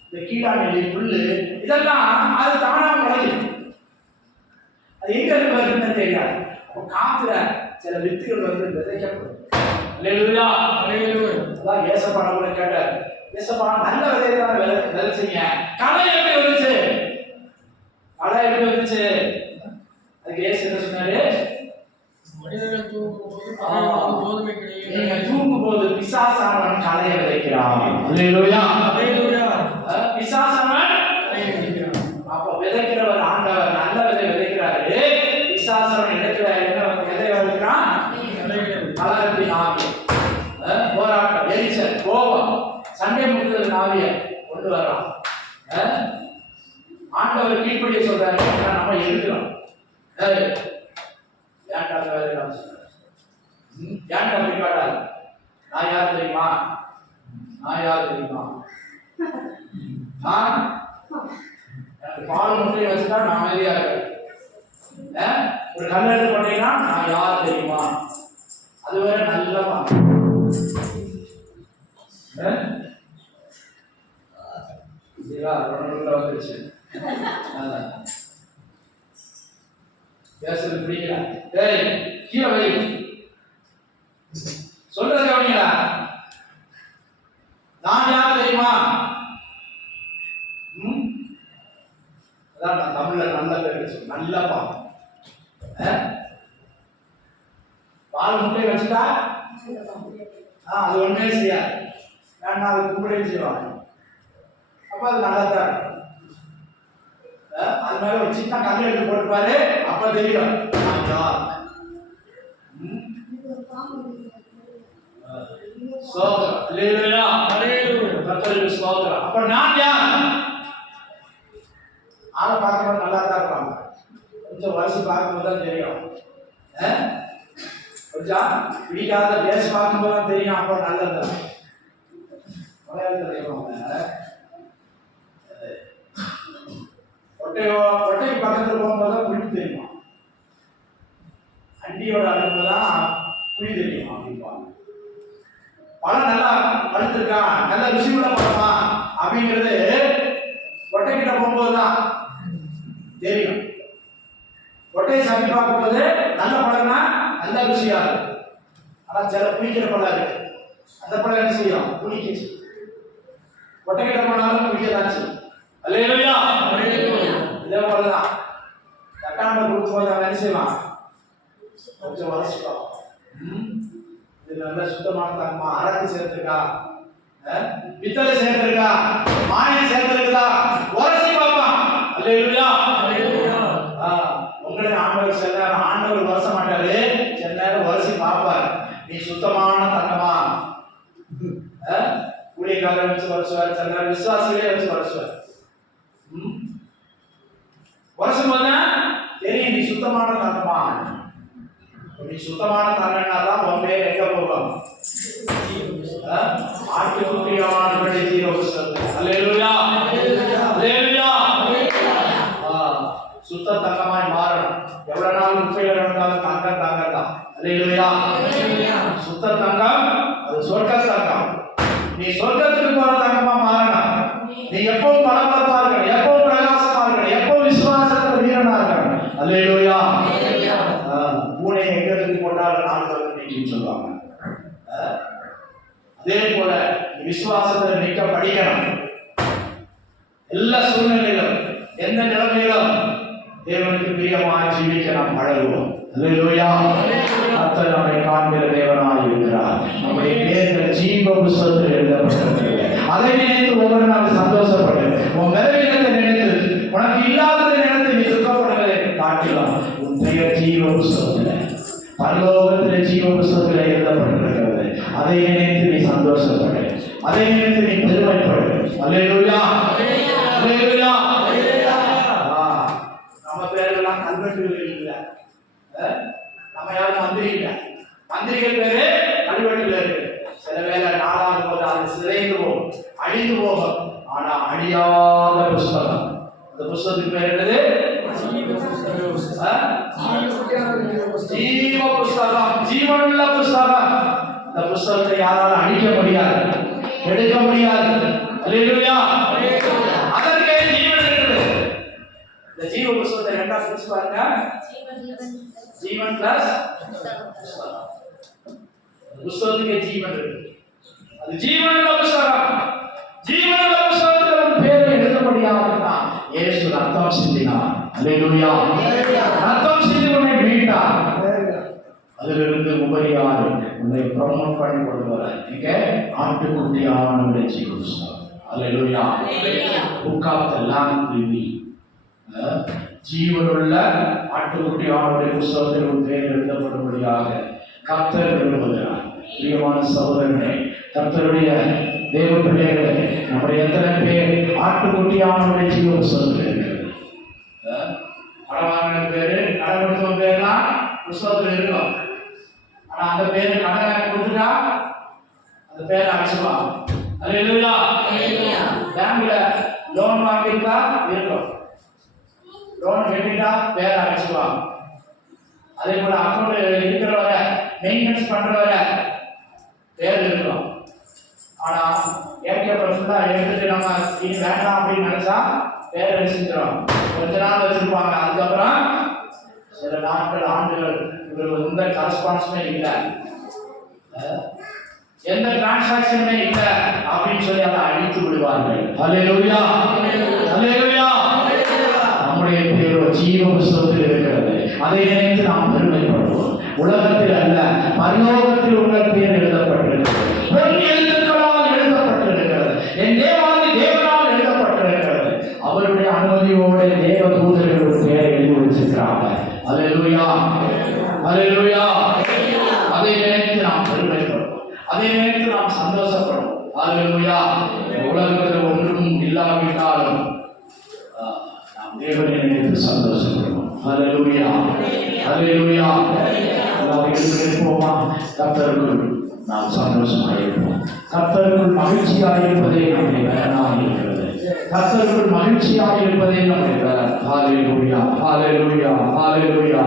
இந்த கீழாநெல்லி, புல்லு இதெல்லாம் அது தானா முளைக்கும். அது எங்க இருக்கு வருதுன்னு தெரியாது. அப்போ காத்துல சில வித்துகள் வந்து விதைக்கப்படும். அல்லேலூயா, அல்லேலூயா. அதான் ஏசப்பா கூட கேட்டார், ஏசப்பா நல்ல விதையை தான் விதைச்சீங்க, களை எப்படி வந்துச்சு? களை எப்படி வந்துச்சு? அதுக்கு ஏசு என்ன சொன்னாரு? மனிதர்கள் தூங்கும் போது பிசாசானவன் களையை விதைக்கிறான். அல்லேலூயா, அல்லேலூயா. பிசாசானவன் களையை விதைக்கிறான். அப்போ விதைக்கிறவர் ஆண்டவர் நல்ல விதை விதைக்கிறாரு. பிசாசானவன் இடத்துல என்ன விதை விதைக்கிறான்? கலகத்தின் ஆவி, போராட்டம், எரிச்சல், கோபம், சண்டை கீழ்ப்படுதல் ஆவியை கொண்டு வரலாம். ஆண்டவர் கீழ்ப்படிய சொல்றாரு, நம்ம எதிர்க்கிறோம். ஏன்டா அந்த வேலை ஏன்டா அப்படி காட்டாது? நான் யார் தெரியுமா? எனக்கு பால் முட்டையை வச்சுட்டா நான் அமைதியா இருக்கேன். ஒரு கல்யாணம் பண்ணீங்கன்னா நான் யார் தெரியுமா? அது வேற நல்லமா வந்துருச்சு. பேசுறது பிடிக்கல. கீழே வை சொல்றது கவனிங்களா? நான் யார் தெரியுமா? அதான் நான் தமிழ்ல நல்ல பேர் வச்சு நல்லப்பா. பால் முட்டையை வச்சுட்டா அது ஒண்ணே செய்யாது. நான் அதை கும்பிடையும் செய்வாங்க. அப்ப அது நல்லா தான் இருக்கும். அது மேல ஒரு சின்ன கல் எடுத்து போட்டுப்பாரு, அப்ப தெரியும் ஸ்தோத்திரம். அல்லேலூயா. கர்த்தருக்கு ஸ்தோத்திரம். அப்ப நான் யார்? ஆளை பார்க்கும்போது நல்லா தான் இருப்பாங்க. கொஞ்சம் வயசு பார்க்கும்போது தான் தெரியும். கொஞ்சம் பிடிக்காத பேச பார்க்கும்போது தான் தெரியும். அப்போ நல்லது. ஒட்டைக்கு பக்கத்தில் போகும்போது தான் புளி தெரியுமா? அண்டியோட அழுப்பு தான் புளி தெரியுமா அப்படின்பாங்க. பழம் நல்லா பழுத்திருக்கா, நல்ல ருசியுள்ள பழமா அப்படிங்கிறது ஒட்டைக்கிட்ட போகும்போது தான் தெரியும். ஒட்டையை சாப்பி பார்க்கும்போது நல்ல பழம்னா நல்ல ருசியா இருக்கும். ஆனால் சில புளிக்கிற பழம் இருக்கு, அந்த பழம் என்ன செய்யும்? புளிக்கிச்சு. ஒட்டைக்கிட்ட போனாலும் புளிக்கதாச்சு. அல்லேலூயா. இதே போலதான் தட்டாண்ட கொடுக்கும்போது அவன் என்ன செய்வான்? கொஞ்சம் வளர்ச்சிப்பான். இது நல்ல சுத்தமான தங்கமா, அரக்கு சேர்த்திருக்கா, பித்தளை சேர்த்திருக்கா, மானியம் சேர்த்திருக்கா, உரசி பார்ப்பான். அல்லேலூயா. உங்களை ஆண்டவர் சில நேரம் ஆண்டவர் உரச மாட்டாரு, சில நேரம் உரசி பார்ப்பார். நீ சுத்தமான தங்கமா? ஊழியக்காரர் வச்சு வருஷம், சில நேரம் விசுவாசிகளே வச்சு வருஷம். வருஷம் போது தெரியும் நீ சுத்தமான தங்கமா. நீ சுத்தமான தங்கம்னா தான் உன் பேர் எங்க போகும்? ஆட்டுக்குட்டியானவருடைய ஜீவபுஸ்தகத்தில். அல்லேலூயா. அல்லேலூயா. சுத்த தங்கமாய் மாறணும். எவ்வளவு நாள் முப்பையில் இருந்தாலும் தங்கம் தங்கம் தான். அல்லேலூயா. சுத்த தங்கம் அது சொர்க்க தங்கம். நீ சொர்க்கத்துக்கு போற தங்கமா மாறணும். நீ எப்பவும் பலபலத்தா இருக்கணும், எப்பவும் பிரகாசமா இருக்கணும், எப்பவும் விசுவாசத்துல வீரனா இருக்கணும். அல்லேலூயா. பூனை எங்க இருந்து போட்டாலும் நாலு பக்கம் நீக்கின்னு சொல்லுவாங்க. அதே போல விசுவாசத்துல நிக்க படிக்கணும். எல்லா சூழ்நிலையிலும் எந்த நிலைமையிலும் தேவனுக்கு பிரியமாய் ஜீவிக்க நாம் பழகுவோம். அல்லேலூயா. கர்த்தர் நம்மை காண்கிற தேவனாய் இருக்கிறார். நம்முடைய பேர்கள் ஜீவ புஸ்தகத்தில் எழுதப்பட்டிருக்கிறது. அதை நினைத்து ஒவ்வொரு நாள் சந்தோஷப்படு. உன் பலவீனத்தை நினைத்து, உனக்கு இல்லாததை நினைத்து நீ சுத்தப்படுவதை காட்டிலும் உன் பெயர் ஜீவ புஸ்தகத்தில், பரலோகத்தில் ஜீவ புஸ்தகத்தில் எழுதப்பட்டிருக்கிறது. அதை நினைத்து நீ சந்தோஷப்படு, அதை நினைத்து நீ பெருமைப்படு. அல்லேலூயா. அல்லேலூயா. நம்ம பேரெல்லாம் கல்வெட்டுகள் இல்லை. நம்ம யாரும் மந்திரி இல்லை. மந்திரிகள் பேரு கல்வெட்டுல இருக்கு. சில வேலை நாளாக போது அது சிதைந்து போகும், அழிந்து போகும். ஆனா அழியாத புஸ்தகம். அந்த புஸ்தகத்துக்கு பேர் என்னது? ஜீவ புஸ்தகம், ஜீவனுள்ள புஸ்தகம். அந்த புஸ்தகத்தை யாராலும் அழிக்க முடியாது, எடுக்க முடியாது. அல்லேலூயா. அதற்கே ஜீவன் இருக்குது. இந்த ஜீவ புஸ்தகத்தை ரெண்டா பிரிச்சு பாருங்க. ஜீவன் பிளஸ் புஸ்தகத்துக்கே ஜீவன் இருக்கு. அது ஜீவனுள்ள புஸ்தகம். ஜீவனுள்ள புஸ்தகத்தில் ஒரு பேர் எழுதப்படியாக இயேசு ரத்தம் சிந்தினார். அல்லேலூயா. ரத்தம் சிந்தி உன்னை மீட்டார். அதிலிருந்து உபரியாக உன்னை ப்ரமோட் பண்ணி கொண்டு வர நீங்க ஆட்டுக்குட்டியானவருடைய ஜீவ புஸ்தகம். அல்லேலூயா. புக் ஆஃப் தி லாம் லிவிங். ஜீவனுள்ள ஆட்டுக்குட்டியானவருடைய புஸ்தகத்தில் ஒரு பேர் எழுதப்படும்படியாக கர்த்தர் விரும்புகிறார். பிரியமான சகோதரனே, கர்த்தருடைய தேவ பிள்ளைகளே, நம்முடைய எத்தனை பேர் ஆட்டுக்குட்டியானவருடைய ஜீவ புஸ்தகத்தில் இருக்கிறது? பணவாங்க பேரு, கடன் கொடுத்தவங்க பேர்லாம் புஸ்தகத்தில் இருக்கும். ஆனா அந்த பேரு கடனை கொடுத்துட்டா அந்த பேரை அடிச்சுவாங்க. அல்லேலூயா. பேங்க்ல லோன் வாங்கிட்டா இருக்கும், லோன் கட்டிட்டா பேரை அடிச்சுவாங்க. அதே போல அக்கௌண்ட் இருக்கிறவரை மெயின்டெனன்ஸ் பண்றவரை பேர் இருக்கும். ஆனா ஏடிஎம் ஃபுல்லா எடுத்துட்டு நம்ம இனி வேண்டாம் அப்படின்னு நினைச்சா பேரை அடிச்சுக்கிறோம். கொஞ்ச நாள் வச்சிருப்பாங்க, அதுக்கப்புறம் சில நாட்கள் ஆண்டுகள் இவர்கள் எந்த கரஸ்பான்ஸுமே இல்லை, எந்த டிரான்சாக்ஷனுமே இல்லை அப்படின்னு சொல்லி அதை அழித்து விடுவார்கள். அல்லேலூயா, அல்லேலூயா. நம்முடைய பேர் ஜீவ புஸ்தகத்தில் இருக்கிறது. அதை நினைத்து நாம் பெருமைப்படுவோம். உலகத்தில் அல்ல, பரலோகத்தில் உங்கள் பேர் எழுதப்பட்டிருக்கிறது. பொன் எழுத்துக்களால் எழுதப்பட்டிருக்கிறது. என் தேவாதி தேவனால் எழுதப்பட்டிருக்கிறது. அவருடைய அனுமதியோடு தேவ தூதர்கள் ஒரு பெயரை எழுதி வச்சிருக்கிறாங்க. அல்லேலூயா, அல்லேலூயா. அதை நினைத்து நாம் பெருமைப்படுவோம், அதை நினைத்து நாம் சந்தோஷப்படுவோம். அல்லேலூயா. உலகத்தில் ஒன்றும் இல்லாவிட்டாலும் நாம் தேவனை நினைத்து சந்தோஷப்படுவோம். அல்லேலூயா, அல்லேலூயா. எல்லாரும் எழுந்து நிற்போமா? கர்த்தருக்குள் நாம் சந்தோஷமாக இருப்போம். கர்த்தருக்குள் மகிழ்ச்சியாக இருப்பதே நம்முடைய பலனாக இருக்கிறது. கர்த்தருக்குள் மகிழ்ச்சியாக இருப்பதே நம்முடைய பலன். ஹல்லேலூயா, ஹல்லேலூயா, ஹல்லேலூயா.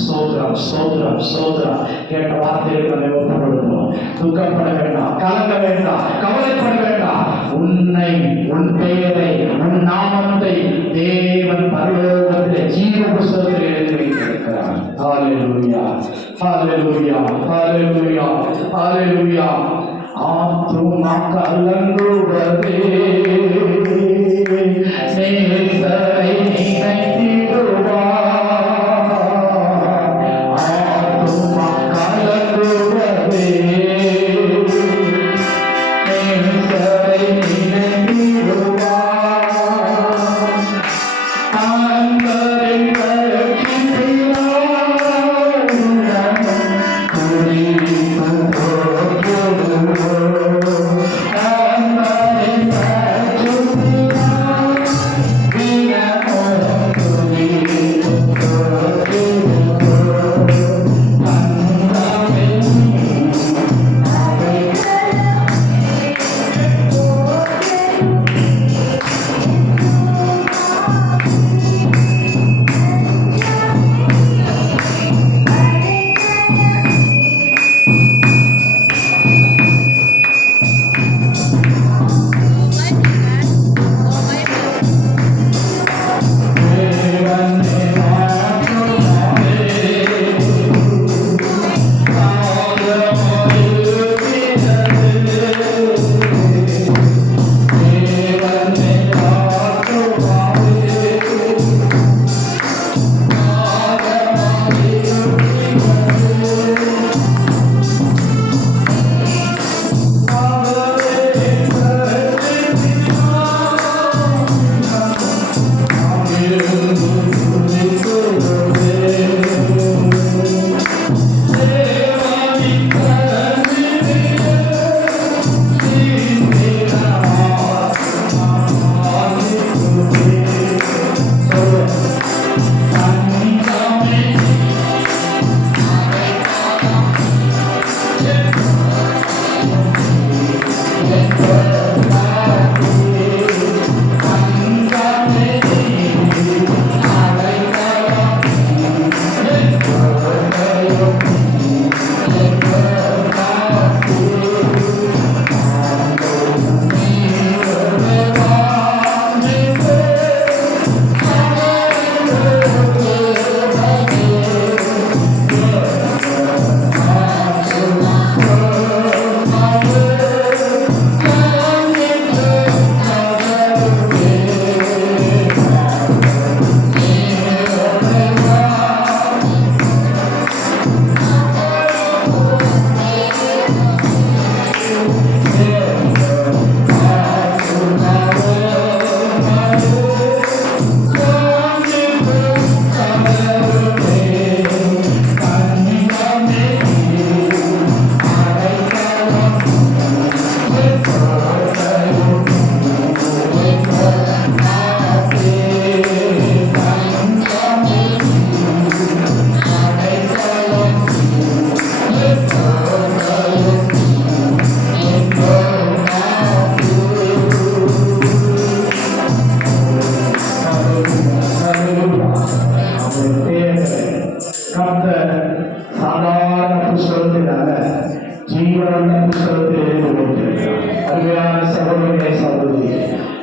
ஸ்தோத்திரம், ஸ்தோத்திரம், ஸ்தோத்திரம். கேட்ட வார்த்தைகளை நம்ம ஒப்புக்கொள்கிறோம். துக்கப்பட வேண்டாம், கலங்க வேண்டாம், கவலைப்பட வேண்டாம். உன்னை, உன் பெயரை, உன் நாமத்தை தேவன் பரலோகத்திலே ஜீவ புஸ்தகத்தில் எழுதி வைத்திருக்கிறார். ஹல்லேலூயா, ஹல்லேலூயா, ஹல்லேலூயா, ஹல்லேலூயா. ஆத்துமா கலங்குவதே நேசரை நினைத்திடுவார். ஆத்துமா கலங்குவதே நேசரை நினைத்திடுவார். அன்பரை பரப்பினார் குறிப்பு போற்றுவோம். அன்பரை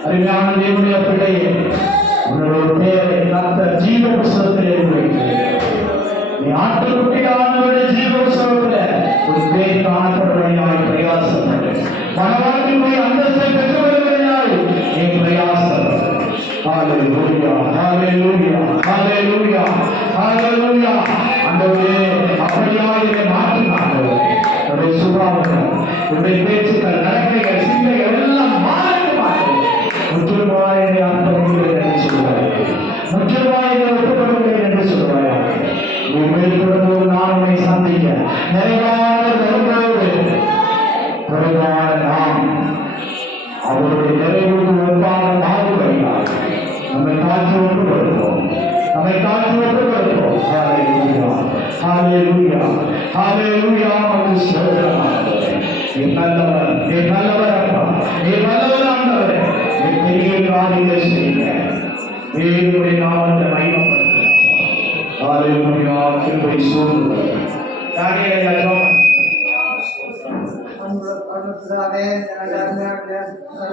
அருமையான தேவனுடைய பிள்ளையே, உன்னுடைய பேரை கர்த்தர் ஜீவ புஸ்தகத்தில் எழுதி வைக்கிறார். நீ ஆட்டுக்குட்டியானவருடைய ஜீவ புஸ்தகத்தில் ஒரு பேர் காணப்படுவதையாய் பிரயாசப்பட்டு மனவாழ்வில் போய் அந்தஸ்தை பெற்று வருவதையாய் நீ பிரயாசப்பட்டு. ஹalleluya, ஹalleluya, ஹalleluya, ஹalleluya. ஆண்டவரே, அப்படியாய் என்னை மாற்றினார். உடைய சுபாவம், உடைய பேச்சுக்கள், நடக்கைகள், சிந்தைகள் எல்லாம் மாறட்டும். முற்றிலுமாய் என்னை அர்ப்பணிக்கிறேன் என்று சொல்வாய். முற்றிலுமாய் என்னை ஒப்புக்கொள்கிறேன் என்று சொல்வாய். உண்மையில் தொடர்ந்து நான் உன்னை சந்திக்க நிறைவான வரும்போது குறைவான நாம் அவருடைய நிறைவுக்கு ஒன்றாக மாறுவதையால் நம்மை காற்று ஒன்று கொடுப்போம். நம்மை காற்று ஒன்று கொடுப்போம். ஹalleluya, ஹalleluya, உமக்கு ஸ்தோத்திரம் ஆண்டவரே. நீ நல்லவர், நீ நல்லவர் அப்பா, நீ நல்லவர் ஆண்டவரே. நீ பெரிய காரியங்களை செய்யுங்க. தேவனுடைய நாமத்தை மகிமைப்படுத்துங்க. ஹalleluya, கிருபை சூழ்ந்து தானியேல் பிதாவே,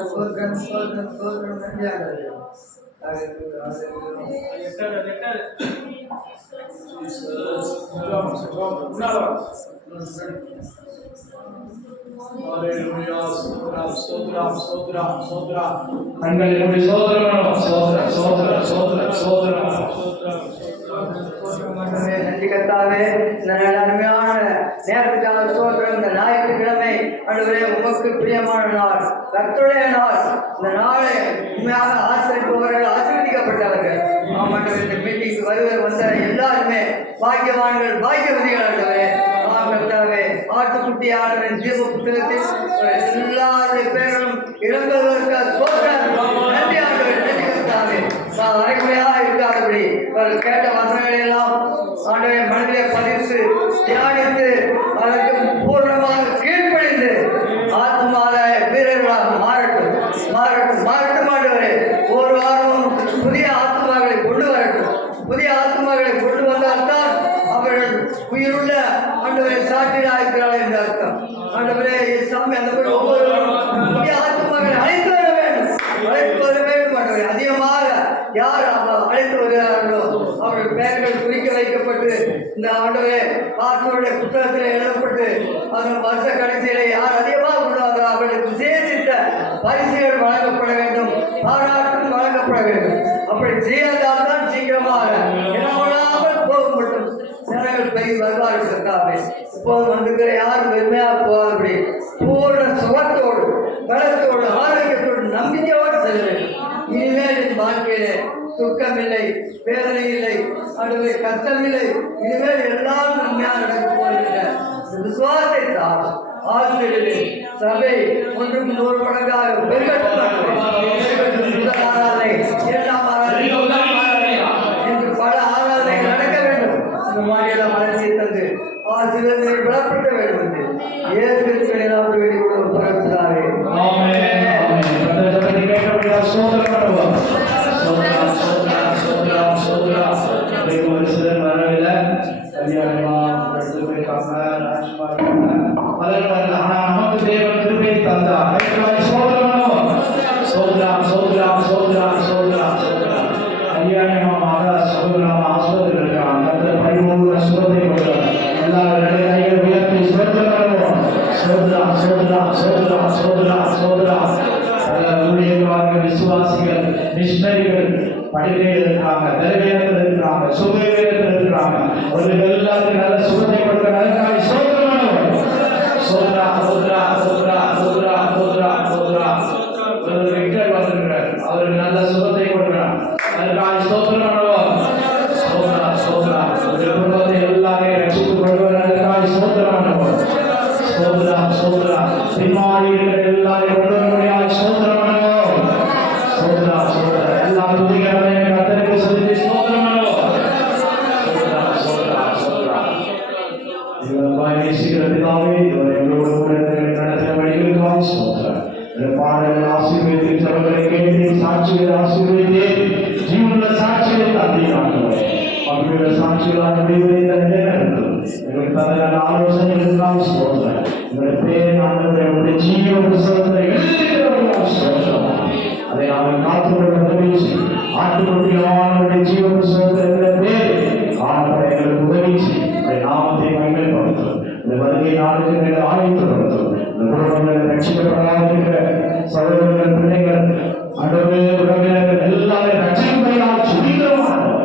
ஸ்தோத்திரம், ஸ்தோத்திரம், ஸ்தோத்திரம், நன்றியாளரே. நன்றி கர்த்தாவே, இந்த அருமையான நேரத்துக்காக ஸ்தோத்திரம். இந்த ஞாயிற்றுக்கிழமை ஆண்டவரே, உமக்கு பிரியமான நாள், கர்த்தருடைய நாள். இந்த நாளை உண்மையாக ஆசிரியப்பவர்கள் ஆசீர்வதிக்கப்பட்டவர்கள். ஆமாண்டவர், இந்த மீட்டிங்கு வந்த எல்லாருமே பாக்கியவான்கள், பாக்கியவதிகள் ஆண்டவரே. கர்த்தாவே, ஆட்டுக்குட்டி ஆண்டவரின் ஜீவ புத்தகத்தில் எல்லாருடைய பேர்களும் இறங்குவதற்கு ஸ்தோத்திரம். நன்றி ஆண்டவர், நன்றி கர்த்தாவே. அரைக்குறையாக இருக்காதபடி கேட்ட வசனங்களை எல்லாம் ஆண்டவரை மனதிலே பதித்து தியானித்து அதற்கு பூர்ணமாக கீழ்ப்படிந்து ஆத்மால வீரர்களாக மாறட்டும், மாறட்டும், மாறட்டும் ஆண்டவரே. ஒரு வாரமும் புதிய ஆத்மாக்களை கொண்டு வரட்டும். புதிய ஆத்மாக்களை கொண்டு வந்தால்தான் அவர்கள் உயிருள்ள ஆண்டவரை சாட்சியாக இருக்கிறார்கள் என்ற அர்த்தம். ஆண்டவரே, சாமி அந்த ஒவ்வொருவரும் புதிய ஆத்மாக்களை அழைத்து வர வேண்டும், அழைத்து வர வேண்டும் ஆண்டவரே. அதிகமாக யார் அழைத்து வருகிறார்களோ அவர்கள் பெயர்கள் குறிக்க வைக்கப்பட்டு இந்த ஆண்டவரே ஆத்மாவுடைய புத்தகத்தில் எழுதப்பட்டு அதன் வருஷ கடைசியிலே யார் அதிகமாக கொண்டாங்க அவர்களுக்கு விசேஷித்த பரிசுகள் வழங்கப்பட வேண்டும், பாராட்டும் வழங்கப்பட வேண்டும். அப்படி செய்யாதால் தான் சீக்கிரமாக இனவராமல் போக மட்டும் ஜனங்கள் பெரிய வருவார்கள் இருக்காமே. இப்போது வந்துக்கிற யாரும் பெருமையாக போகாதபடி பூர்ண சுகத்தோடு, பலத்தோடு, ஆரோக்கியத்தோடு, நம்பிக்கையோடு செல்ல வேண்டும். இனிமேல் என் வாழ்க்கையிலே துக்கம் இல்லை, வேதனை இல்லை, அடுத்த கஷ்டம் இல்லை. இனிமேல் எல்லாம் நன்மையாக நடக்க போகின்ற விசுவாசத்தை தான் ஆசிரியர்களே சபை ஒன்றுக்கு 100 மடங்காக பெருகட்டும். ஆராதனை, 2ஆம் ஆராதனை என்று பல ஆராதனைகள் நடக்க வேண்டும். இந்த மாதிரியெல்லாம் வளர்ச்சியை தந்து ஆசிரியர்கள் விடப்பட வேண்டும் என்று ஏற்கனவே வேண்டி கூட பிறப்பித்தாரே. விசுவாசிகள், மிஷனரிகள் படுகையில் இருக்கிறாங்க, நிறைவேறத்தில் இருக்கிறாங்க, சுகவேரத்தில் இருக்கிறாங்க. அவர்கள் எல்லாருக்கும் நல்ல சுகத்தை கொடுக்க நல்ல சோதரமானவர். சோதரா சோதரா சோதரா சோதரா சோதரா சோதரா விக்டர் வருகிறார். அவருக்கு நல்ல சுகத்தை கொடுக்கிறார். அதற்காக சோதரமானவர். சோதரா சோதரா குடும்பத்தை எல்லாரையும் ரட்சித்துக் கொள்வார். அதற்காக சோதரமானவர். சோதரா சோதரா பின்மாறி இருக்கிற எல்லாரையும் கொண்டு வருவதாக சோதரமானவர். சோதரா சோதரா எல்லா துதிகளையும் கர்த்தருக்கு செலுத்தி சோதரமானவர். சோதரா சோதரா சோதரா இவரை நேசிக்கிற பிதாவே, இவரை எங்களோடு கூட நடத்தின வழிகளுக்காக சோதரா. இந்த பாடல்கள் ஆசீர்வதித்து ஜபங்களை கேட்டு சாட்சிகளை ஆசீர்வதித்து ஜீவனுள்ள சாட்சிகளை தந்தீர்கள். அவர்களுடைய சாட்சிகளாக எங்களுக்கு தந்த ஆலோசனைகளுக்காக சோதரா. எங்களுடைய பேர் ஆண்டவரை ஜீவ புத்தகத்தில் எழுதியிருக்கிறவர்களாக சோதரா. அதை அவரை காத்துக்கொள்ள உதவி செய்யும். ஆட்டுக்குட்டியானவருடைய ஜீவன் சோதனை பேர் ஆண்டவரை எங்களுக்கு உதவி செய்யும். நாமத்தை மகிமைப்படுத்தும். இந்த வருகை நாளுக்கு நீங்கள் ஆயத்தப்படுத்தும். இந்த குடும்பங்களை ரட்சிக்கப்படாதிருக்கிற சகோதரர்கள், பிள்ளைகள், அண்டவே உறவினர்கள் எல்லாமே ரட்சிக்கப்படாத சுதீரமானவர்.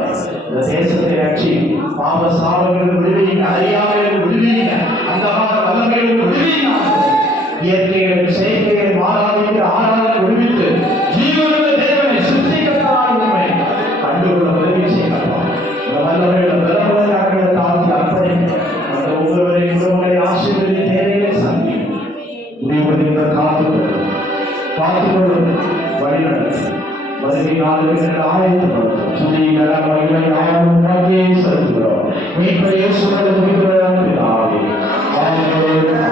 இந்த தேசத்தை ரட்சி, பாவ சாபங்கள் விடுவீங்க, அறியாமைகள் விடுவீங்க, அந்த வல்லமைகள் விடுவீங்க. இயற்கைகள் செயற்கைகளை மாறாதிருக்கிற ஆராதனை விடுவித்து ஜீவனுள்ள தேவனை சிருஷ்டிக்கத்தான உண்மை கண்டுகொள்ள உதவி செய்யலாம். இந்த வல்லமைகள் பலவீனங்களை தாழ்த்தி அர்ப்பணிக்க அந்த ஒவ்வொருவரையும் குடும்பங்களை ஆசீர்வதித்து தேவைகளை சந்தி முடிவுறுகின்ற காத்துக்கொள்ளும் வழிநடத்தும். வருகை நாளுக்கு ஆயத்தப்படுத்தும். துதிகளை மகிமை நாளும் உமக்கே செலுத்துகிறோம். மீட்பர் இயேசுவின் துதிக்கிறோம் பிதாவே. ஆமென்.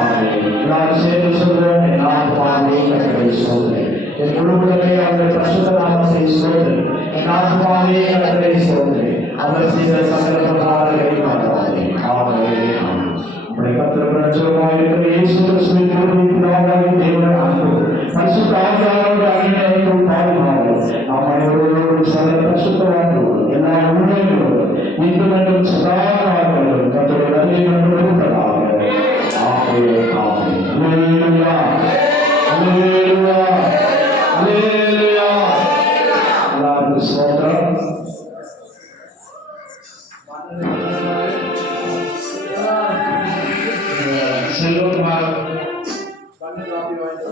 ஆமென். எல்லாரும் சேர்ந்து சொல்லுவோம். என் ஆத்துமாவே கர்த்தரை ஸ்தோத்திரி. என் முழுவதுமே அவருடைய பரிசுத்த நாமத்தை ஸ்தோத்திரி. என் ஆத்துமாவே கர்த்தரை ஸ்தோத்திரி. அவர் செய்த சகல உபகாரங்களை மறவாதே. ஆமென். ஆமென். நம்முடைய கர்த்தருடைய ஜெபமாய் இருக்கிற இயேசு கிறிஸ்துவின் கிருபையும் பிதாவாகிய தேவனுடைய அன்பும் பரிசுத்த ஆவியானவருடைய அன்பினையும் பாதுகாவலும் நாம் அனைவரோடும் சகல பரிசுத்தவான்களோடும் எல்லா ஊழியர்களோடும் இன்றும் என்றும் சதா காலங்களிலும் கர்த்தருடைய வருகை கண்டுபிடிப்பதாக. ஆமென். ஆமென். அல்லேலூயா. அல்லேலூயா. அல்லேலூயா. எல்லாருக்கும் ஸ்தோத்திரம். செல்வகுமார் பண்ணு காப்பி வாங்கி